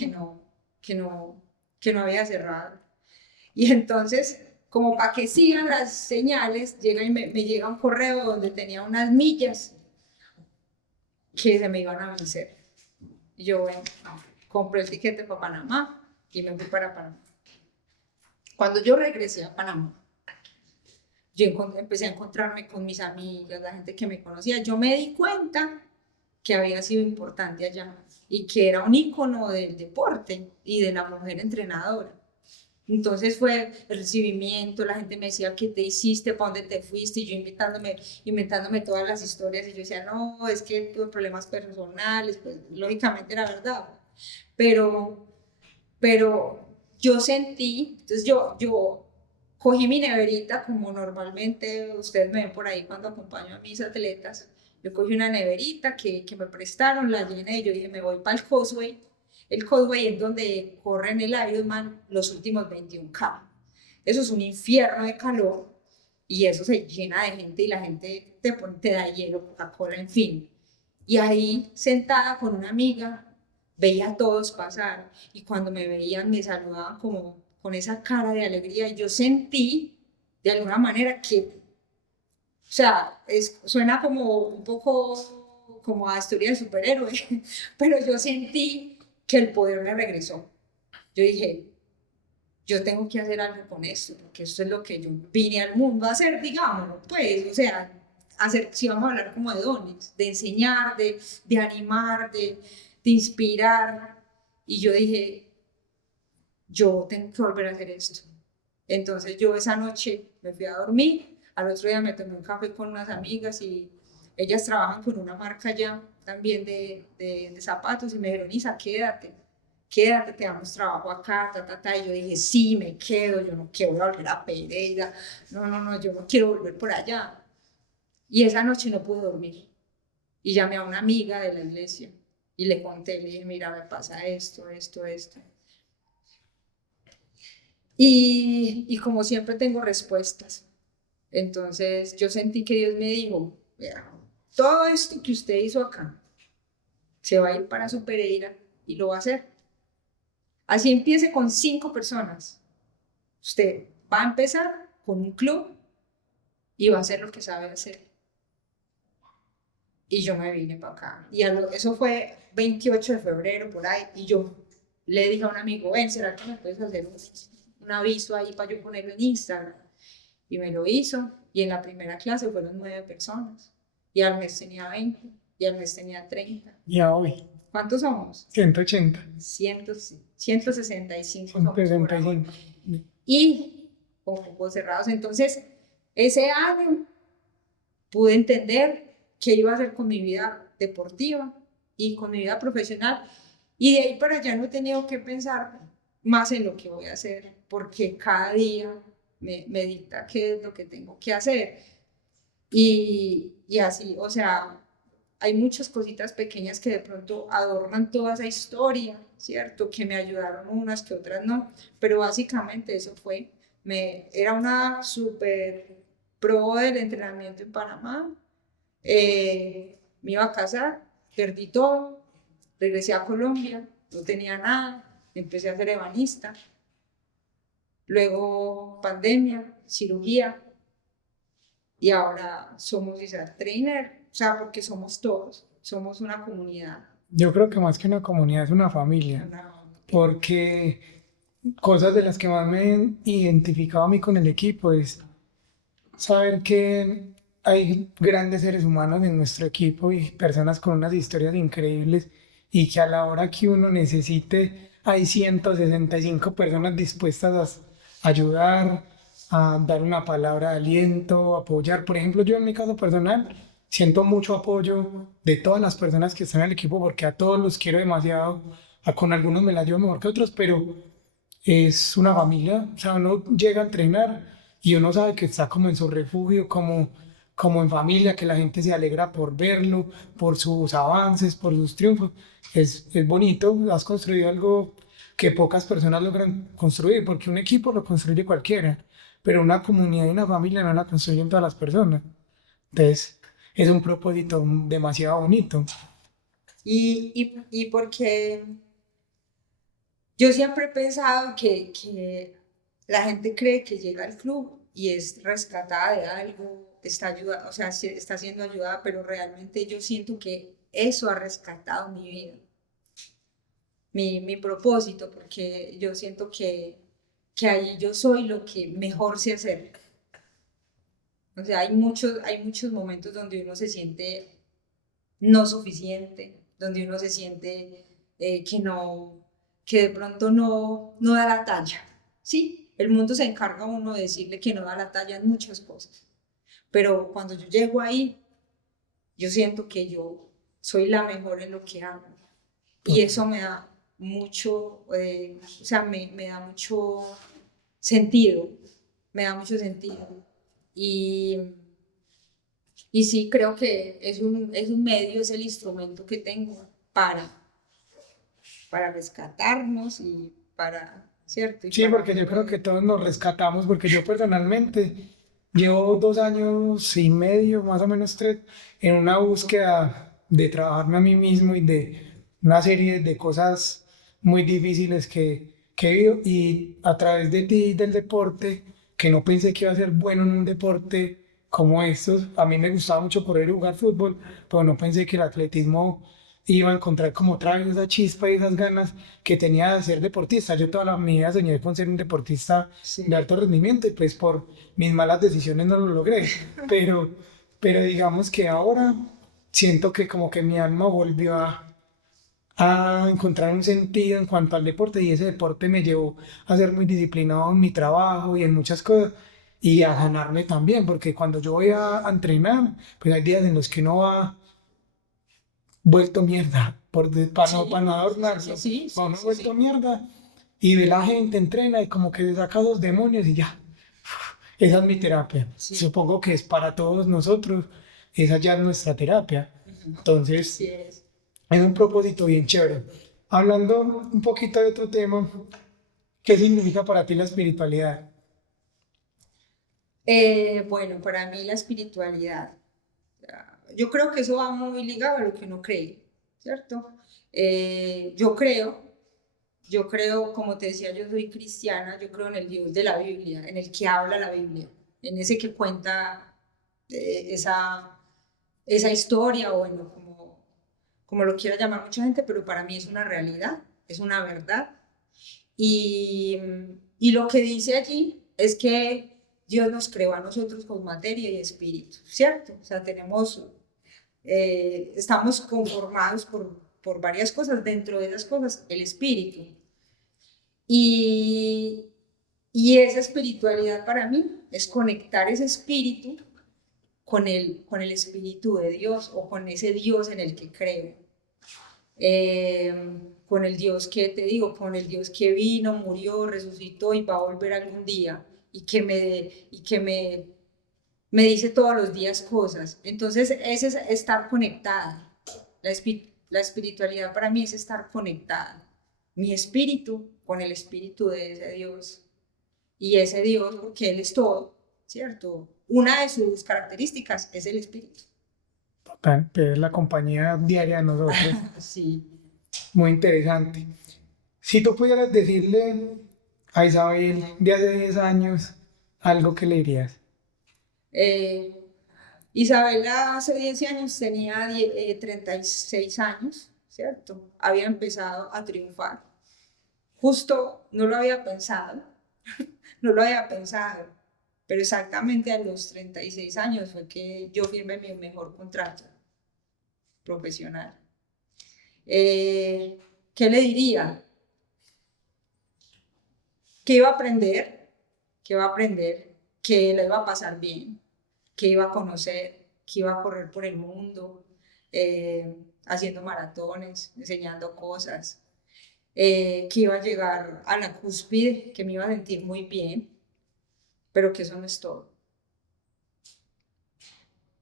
había cerrado. Y entonces, como para que sigan las señales, me llega un correo donde tenía unas millas que se me iban a vencer. Yo bueno, compré el tiquete para Panamá y me fui para Panamá. Cuando yo regresé a Panamá, yo empecé a encontrarme con mis amigas, la gente que me conocía. Yo me di cuenta que había sido importante allá y que era un ícono del deporte y de la mujer entrenadora. Entonces fue el recibimiento, la gente me decía, ¿qué te hiciste? ¿Para dónde te fuiste? Y yo inventándome todas las historias y yo decía, no, es que tuve problemas personales, pues lógicamente era verdad. Pero, pero yo sentí, entonces yo cogí mi neverita como normalmente ustedes me ven por ahí cuando acompaño a mis atletas. Yo cogí una neverita que me prestaron, la llené y yo dije, me voy para el Causeway. El Causeway es donde corren el Ironman los últimos 21K. Eso es un infierno de calor y eso se llena de gente y la gente te da hielo, Coca-Cola, en fin. Y ahí sentada con una amiga, veía a todos pasar y cuando me veían me saludaban como con esa cara de alegría y yo sentí de alguna manera que, o sea, suena como un poco como a historia de superhéroe, pero yo sentí que el poder me regresó. Yo dije, yo tengo que hacer algo con esto, porque esto es lo que yo vine al mundo a hacer, digámoslo, pues, o sea, hacer, si vamos a hablar como de dones, de enseñar, de animar, de inspirar, y yo dije, yo tengo que volver a hacer esto. Entonces yo esa noche me fui a dormir, al otro día me tomé un café con unas amigas y ellas trabajan con una marca ya también de zapatos y me dijeron, Isa, quédate, te damos trabajo acá, y yo dije, sí, me quedo, yo no quiero volver a Pereira, no, yo no quiero volver por allá. Y esa noche no pude dormir y llamé a una amiga de la iglesia y le conté, le dije, mira, me pasa esto. Y como siempre tengo respuestas. Entonces yo sentí que Dios me dijo, vea, todo esto que usted hizo acá se va a ir para su Pereira y lo va a hacer. Así empiece con 5 personas. Usted va a empezar con un club y va a hacer lo que sabe hacer. Y yo me vine para acá. Y eso fue 28 de febrero, por ahí. Y yo le dije a un amigo, ven, ¿será que me puedes hacer un aviso ahí para yo ponerlo en Instagram? Y me lo hizo. Y en la primera clase fueron 9 personas. Y al mes tenía 20. Y al mes tenía 30. Y a hoy, ¿Cuántos somos? 180. 165 somos por ahora. 165. Y con ojos cerrados. Entonces, ese año pude entender qué iba a hacer con mi vida deportiva y con mi vida profesional. Y de ahí para allá no he tenido que pensar más en lo que voy a hacer, porque cada día me dicta qué es lo que tengo que hacer. Y así, o sea, hay muchas cositas pequeñas que de pronto adornan toda esa historia, ¿cierto? Que me ayudaron unas que otras no, pero básicamente eso fue. Era una súper pro del entrenamiento en Panamá. Me iba a casar, perdí todo, regresé a Colombia, no tenía nada, empecé a ser ebanista. Luego pandemia, cirugía, y ahora somos Isaac Trainer, o sea, porque somos todos, somos una comunidad. Yo creo que más que una comunidad es una familia, porque cosas de las que más me han identificado a mí con el equipo es saber que hay grandes seres humanos en nuestro equipo y personas con unas historias increíbles y que a la hora que uno necesite hay 165 personas dispuestas a ayudar, a dar una palabra de aliento, apoyar. Por ejemplo, yo en mi caso personal siento mucho apoyo de todas las personas que están en el equipo porque a todos los quiero demasiado, con algunos me la llevo mejor que otros, pero es una familia, o sea, uno llega a entrenar y uno sabe que está como en su refugio, como en familia, que la gente se alegra por verlo, por sus avances, por sus triunfos. Es bonito, has construido algo que pocas personas logran construir, porque un equipo lo construye cualquiera, pero una comunidad y una familia no la construyen todas las personas. Entonces, es un propósito demasiado bonito. Y porque yo siempre he pensado que la gente cree que llega al club y es rescatada de algo, está ayudada, o sea, está siendo ayudada, pero realmente yo siento que eso ha rescatado mi vida. mi propósito, porque yo siento que ahí yo soy lo que mejor sé hacer. O sea, hay muchos momentos donde uno se siente no suficiente, donde uno se siente que no, que de pronto no da la talla. Sí, el mundo se encarga a uno de decirle que no da la talla en muchas cosas, pero cuando yo llego ahí, yo siento que yo soy la mejor en lo que hago y eso me da mucho, o sea, me da mucho sentido, me da mucho sentido. Y, y sí, creo que es un medio, es el instrumento que tengo para rescatarnos y para, ¿cierto? Y Sí, para porque yo creo que todos nos rescatamos, porque yo personalmente llevo 2 años y medio, más o menos 3, en una búsqueda de trabajarme a mí mismo y de una serie de cosas muy difíciles que he vivido. Y a través de ti, del deporte, que no pensé que iba a ser bueno en un deporte como estos, a mí me gustaba mucho correr y jugar fútbol, pero no pensé que el atletismo iba a encontrar como otra vez esa chispa y esas ganas que tenía de ser deportista. Yo toda mi vida soñé con ser un deportista sí, de alto rendimiento y pues por mis malas decisiones no lo logré. Pero, pero digamos que ahora siento que como que mi alma volvió a encontrar un sentido en cuanto al deporte y ese deporte me llevó a ser muy disciplinado en mi trabajo y en muchas cosas y a ganarme también, porque cuando yo voy a entrenar, pues hay días en los que uno va vuelto mierda, para no adornarlo, para uno vuelto sí. mierda y ve la gente, entrena y como que se saca los demonios y ya. Esa es mi terapia. Sí, Supongo que es para todos nosotros, esa ya es nuestra terapia. Entonces, sí es. es un propósito bien chévere. Hablando un poquito de otro tema, ¿qué significa para ti la espiritualidad? Bueno, para mí la espiritualidad, yo creo que eso va muy ligado a lo que uno cree, ¿cierto? Eh, yo creo, yo creo, como te decía, yo soy cristiana, yo creo en el Dios de la Biblia, en el que habla la Biblia, en ese que cuenta esa historia, o bueno, como lo quiera llamar mucha gente, pero para mí es una realidad, es una verdad. Y, y lo que dice allí es que Dios nos creó a nosotros con materia y espíritu, ¿cierto? O sea, estamos conformados por varias cosas, dentro de esas cosas, el espíritu. Y, y esa espiritualidad para mí es conectar ese espíritu con el espíritu de Dios o con ese Dios en el que creo. eh, con el Dios que te digo, con el Dios que vino, murió, resucitó y va a volver algún día y que me dice todos los días cosas. Entonces, ese es estar conectada. La espiritualidad para mí es estar conectada. Mi espíritu con el espíritu de ese Dios. Y ese Dios, porque Él es todo, ¿cierto? Una de sus características es el espíritu. Total, que es la compañía diaria de nosotros. Sí. Muy interesante. Si tú pudieras decirle a Isabel de hace 10 años algo que le dirías. Eh, Isabela hace 10 años tenía 36 años, ¿cierto? Había empezado a triunfar. Justo no lo había pensado, no lo había pensado, pero exactamente a los 36 años fue que yo firmé mi mejor contrato profesional. ¿Qué le diría? Que iba a aprender, que iba a aprender, que la iba a pasar bien, que iba a conocer, que iba a correr por el mundo, haciendo maratones, enseñando cosas, que iba a llegar a la cúspide, que me iba a sentir muy bien, pero que eso no es todo,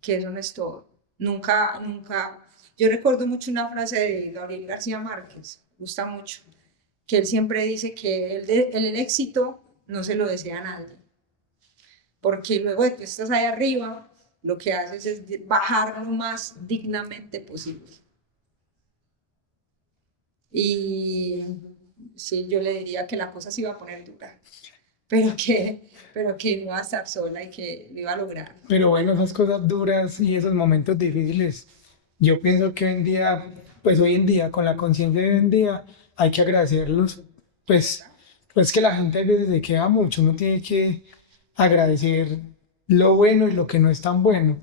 que eso no es todo. Nunca, nunca. Yo recuerdo mucho una frase de Gabriel García Márquez, me gusta mucho, que él siempre dice que el éxito no se lo desea a nadie, porque luego de que estás ahí arriba, lo que haces es bajar lo más dignamente posible. Y sí, yo le diría que la cosa se iba a poner dura, pero que no iba a estar sola y que lo iba a lograr. Pero bueno, esas cosas duras y esos momentos difíciles, yo pienso que hoy en día, pues hoy en día, con la conciencia de hoy en día, hay que agradecerlos. Pues, pues que la gente a veces se queda mucho, uno tiene que agradecer lo bueno y lo que no es tan bueno,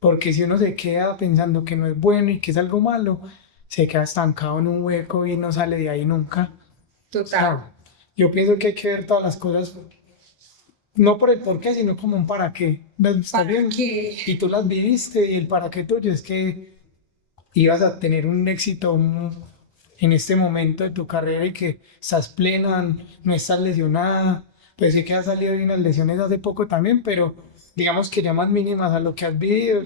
porque si uno se queda pensando que no es bueno y que es algo malo, se queda estancado en un hueco y no sale de ahí nunca. O Total. sea, yo pienso que hay que ver todas las cosas, no por el por qué, sino como un para qué. Está Para bien, que y tú las viviste, y el para qué tuyo es que ibas a tener un éxito en este momento de tu carrera y que estás plena, no estás lesionada. Pues sé que has salido de unas lesiones hace poco también, pero digamos que ya más mínimas a lo que has vivido.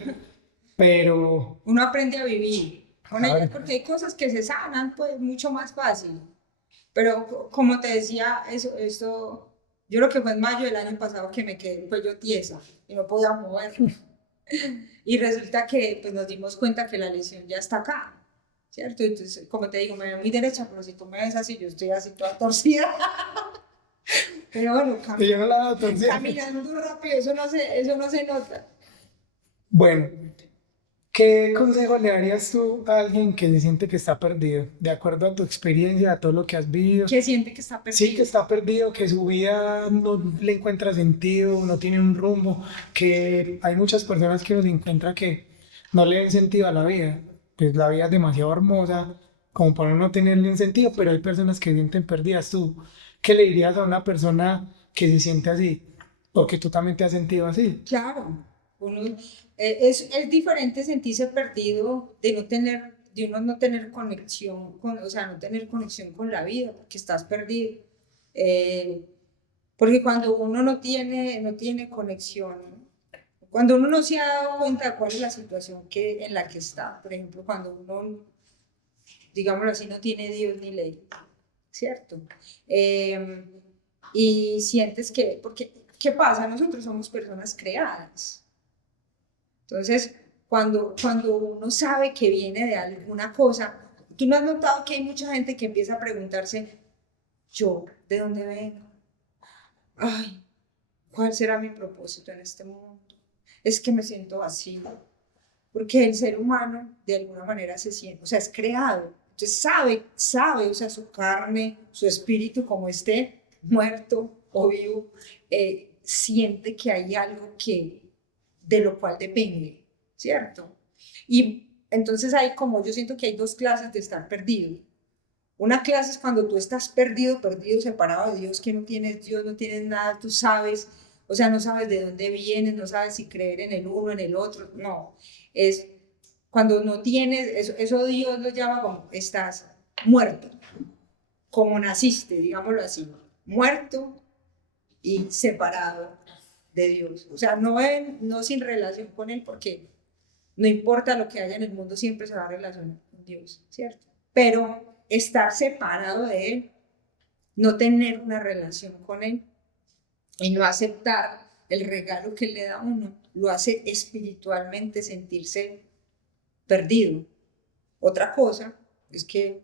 Pero, uno aprende a vivir con ellas, claro, porque hay cosas que se sanan pues mucho más fácil. Pero como te decía, eso, yo creo que fue en mayo del año pasado que me quedé pues yo tiesa y no podía moverme. Y resulta que pues nos dimos cuenta que la lesión ya está acá, ¿cierto? Entonces, como te digo, me veo muy derecha, pero si tú me ves así, yo estoy así toda torcida. Pero bueno, y yo no la he dado torcida. caminando rápido, eso no se nota. Bueno, ¿qué consejo le darías tú a alguien que se siente que está perdido? De acuerdo a tu experiencia, a todo lo que has vivido. Que siente que está Sí, que perdido. está perdido, que su vida no le encuentra sentido, no tiene un rumbo, que hay muchas personas que nos encuentran que no le ven sentido a la vida. Pues la vida es demasiado hermosa como para no tenerle un sentido, pero hay personas que se sienten perdidas. ¿Tú qué le dirías a una persona que se siente así? Porque tú también te has sentido así. Claro, es diferente sentirse perdido de uno no tener conexión o sea, no tener conexión con la vida, porque estás perdido. Eh, Porque cuando uno no tiene conexión, cuando uno no se ha dado cuenta de cuál es la situación en la que está, por ejemplo, cuando uno, digámoslo así, no tiene Dios ni ley, ¿cierto? Eh, y sientes porque, ¿qué pasa? Nosotros somos personas creadas. Entonces, cuando uno sabe que viene de alguna cosa, tú no has notado que hay mucha gente que empieza a preguntarse, yo, ¿de dónde vengo? Ay, ¿cuál será mi propósito en este mundo? Es que me siento vacío, porque el ser humano de alguna manera se siente, o sea, es creado, entonces sabe, o sea, su carne, su espíritu, como esté muerto o vivo, siente que hay algo de lo cual depende, ¿cierto? Y entonces yo siento que hay dos clases de estar perdido. Una clase es cuando tú estás perdido, perdido, separado de Dios, que no tienes Dios, no tienes nada, tú sabes, o sea, no sabes de dónde vienes, no sabes si creer en el uno, en el otro, no. Es cuando no tienes, eso Dios lo llama como estás muerto, como naciste, digámoslo así, muerto y separado de Dios. O sea, no sin relación con Él, porque no importa lo que haya en el mundo, siempre se va a relacionar con Dios, ¿cierto? Pero estar separado de Él, no tener una relación con Él y no aceptar el regalo que Él le da a uno, lo hace espiritualmente sentirse perdido. Otra cosa es que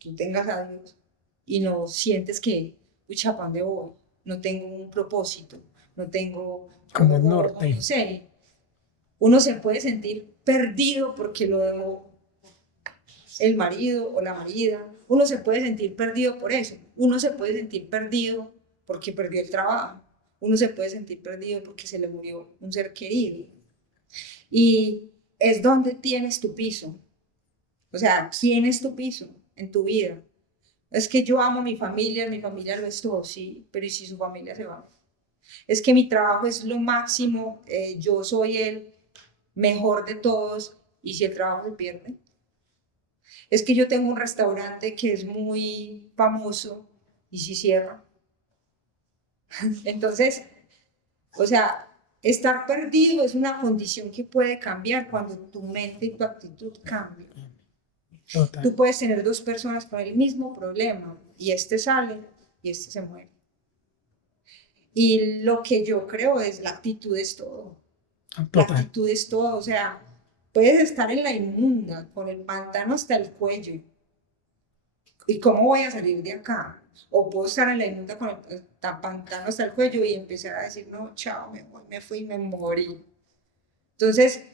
tú tengas a Dios y no sientes que, pucha, ¿para dónde voy? No tengo un propósito, no tengo, Como el no norte. sé. Uno se puede sentir perdido porque lo dejó el marido o la marida. Uno se puede sentir perdido por eso. Uno se puede sentir perdido porque perdió el trabajo. Uno se puede sentir perdido porque se le murió un ser querido. Y es donde tienes tu piso. O sea, ¿quién es tu piso en tu vida? Es que yo amo a mi familia lo es todo, sí, pero ¿y si su familia se va? Es que mi trabajo es lo máximo, yo soy el mejor de todos, ¿y si el trabajo se pierde? Es que yo tengo un restaurante que es muy famoso, ¿y si cierra? Entonces, o sea, estar perdido es una condición que puede cambiar cuando tu mente y tu actitud cambian. Total. Tú puedes tener dos personas con el mismo problema y este sale y este se muere. Y lo que yo creo es la actitud es todo. La Total. actitud es todo. O sea, puedes estar en la inmunda con el pantano hasta el cuello. ¿Y cómo voy a salir de acá? O puedo estar en la inmunda con el pantano hasta el cuello y empezar a decir, no, chao, me fui, me morí. Entonces,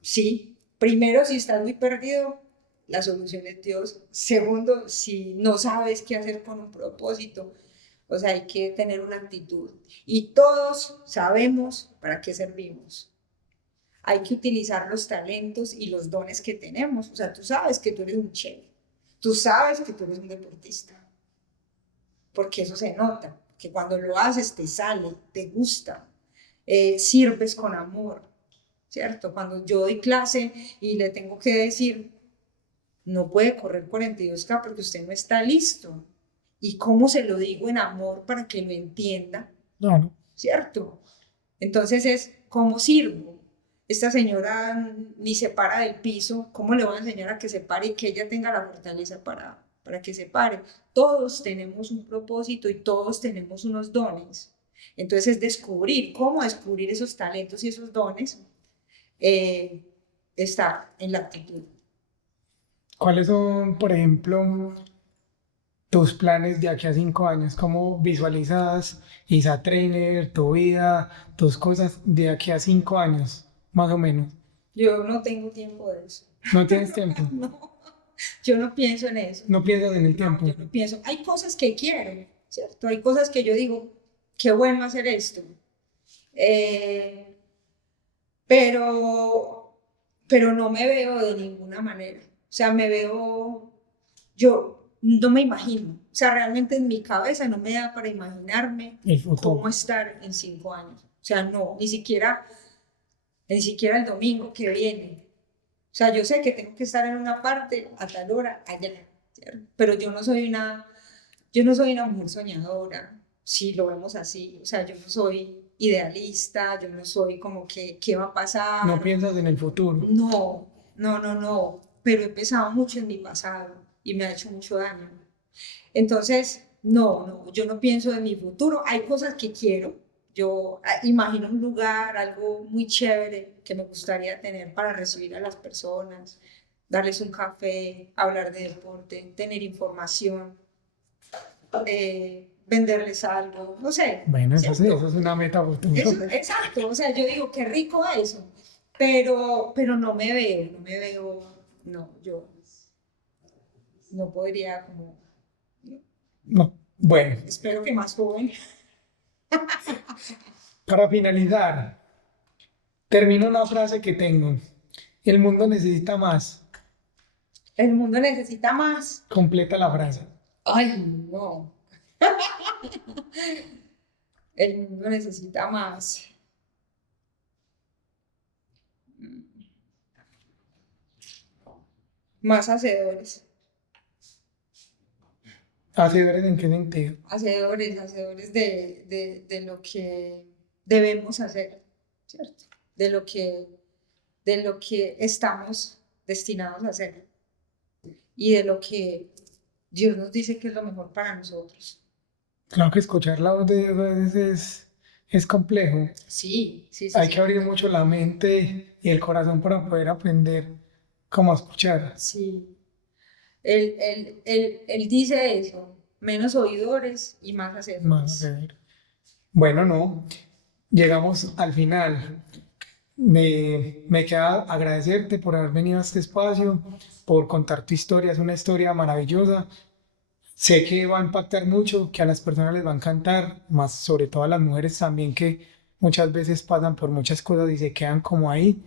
sí, primero si estás muy perdido, la solución es Dios. Segundo, si no sabes qué hacer con un propósito, o sea, hay que tener una actitud. Y todos sabemos para qué servimos. Hay que utilizar los talentos y los dones que tenemos. O sea, tú sabes que tú eres un chef, tú sabes que tú eres un deportista, porque eso se nota, que cuando lo haces te sale, te gusta, sirves con amor, ¿cierto? Cuando yo doy clase y le tengo que decir, no puede correr 42K porque usted no está listo. ¿Y cómo se lo digo en amor para que lo entienda? Claro. ¿Cierto? Entonces es, ¿cómo sirvo? Esta señora ni se para del piso, ¿cómo le voy a enseñar a que se pare y que ella tenga la fortaleza para que se pare? Todos tenemos un propósito y todos tenemos unos dones. Entonces es descubrir, cómo descubrir esos talentos y esos dones, está en la actitud. ¿Cuáles son, por ejemplo, tus planes de aquí a 5 años? ¿Cómo visualizas Isa Trainer, tu vida, tus cosas de aquí a 5 años, más o menos? Yo no tengo tiempo de eso. ¿No tienes tiempo? No, yo no pienso en eso. ¿No piensas en el No, tiempo? yo no pienso. Hay cosas que quiero, ¿cierto? Hay cosas que yo digo, qué bueno hacer esto. Pero no me veo de ninguna manera. O sea, yo no me imagino. O sea, realmente en mi cabeza no me da para imaginarme El futuro. cómo estar en 5 años. O sea, no, ni siquiera el domingo que viene. O sea, yo sé que tengo que estar en una parte a tal hora allá, ¿cierto? Pero yo no soy una mujer soñadora, si lo vemos así. O sea, yo no soy idealista, yo no soy como que, ¿qué va a pasar? ¿No piensas en el futuro? No, pero he pensado mucho en mi pasado y me ha hecho mucho daño. Entonces, no, yo no pienso en mi futuro. Hay cosas que quiero. Yo imagino un lugar, algo muy chévere que me gustaría tener para recibir a las personas, darles un café, hablar de deporte, tener información, venderles algo, no sé. Bueno, eso ¿cierto? es una meta futuro. Exacto, o sea, yo digo, qué rico eso, pero no me veo, no, yo no podría como, No. Bueno, espero que más joven. para finalizar, termino una frase que tengo. El mundo necesita más. El mundo necesita más. Completa la frase. Ay, no. El mundo necesita más. Más hacedores. ¿Hacedores en qué sentido? Hacedores de lo que debemos hacer, ¿cierto? De lo que estamos destinados a hacer y de lo que Dios nos dice que es lo mejor para nosotros. Claro que escuchar la voz de Dios a veces es complejo. Sí. Hay que abrir mucho la mente y el corazón para poder aprender cómo escuchar. Sí. Él dice eso, menos oidores y más hacedores. Más hacer. Bueno, no. Llegamos al final. Me queda agradecerte por haber venido a este espacio, por contar tu historia. Es una historia maravillosa. Sé que va a impactar mucho, que a las personas les va a encantar, más sobre todo a las mujeres también que muchas veces pasan por muchas cosas y se quedan como ahí.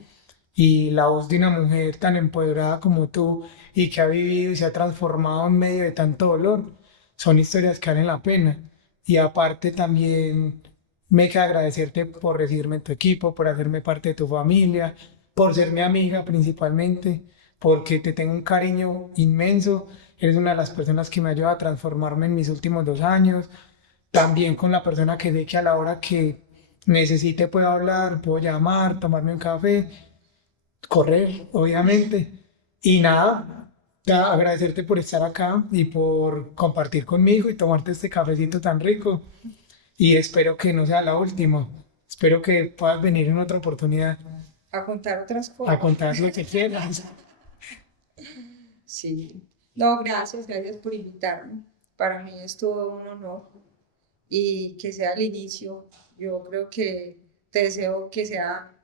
Y la voz de una mujer tan empoderada como tú y que ha vivido y se ha transformado en medio de tanto dolor, son historias que valen la pena. Y aparte también me queda agradecerte por recibirme en tu equipo, por hacerme parte de tu familia, por ser mi amiga principalmente, porque te tengo un cariño inmenso. Eres una de las personas que me ayuda a transformarme en mis últimos 2 años. También con la persona que sé que a la hora que necesite puedo hablar, puedo llamar, tomarme un café, correr, obviamente. Y nada, agradecerte por estar acá y por compartir conmigo y tomarte este cafecito tan rico. Y espero que no sea la última. Espero que puedas venir en otra oportunidad A contar otras a cosas. contar lo que quieras. Sí. No, gracias por invitarme. Para mí es todo un honor y que sea el inicio. Yo creo que te deseo que sea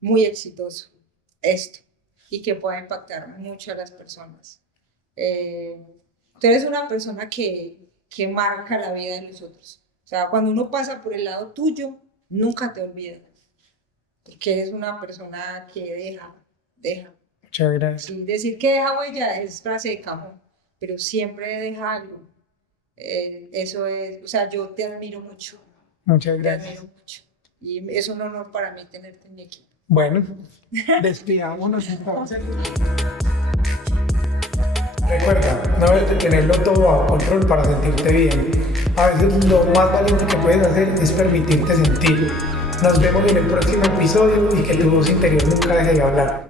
muy exitoso esto. y que pueda impactar mucho a las personas. Tú eres una persona que marca la vida de los otros. O sea, cuando uno pasa por el lado tuyo, nunca te olvida, porque eres una persona que deja. Muchas gracias. Sí, decir que deja huella es frase de cajón, pero siempre deja algo. Eso es, o sea, yo te admiro mucho, Muchas te gracias. admiro mucho. Y es un honor para mí tenerte en mi equipo. Bueno, despidámonos entonces. Recuerda, no debes de tenerlo todo bajo control para sentirte bien. A veces lo más valioso que puedes hacer es permitirte sentir. Nos vemos en el próximo episodio y que tu voz interior nunca deje de hablar.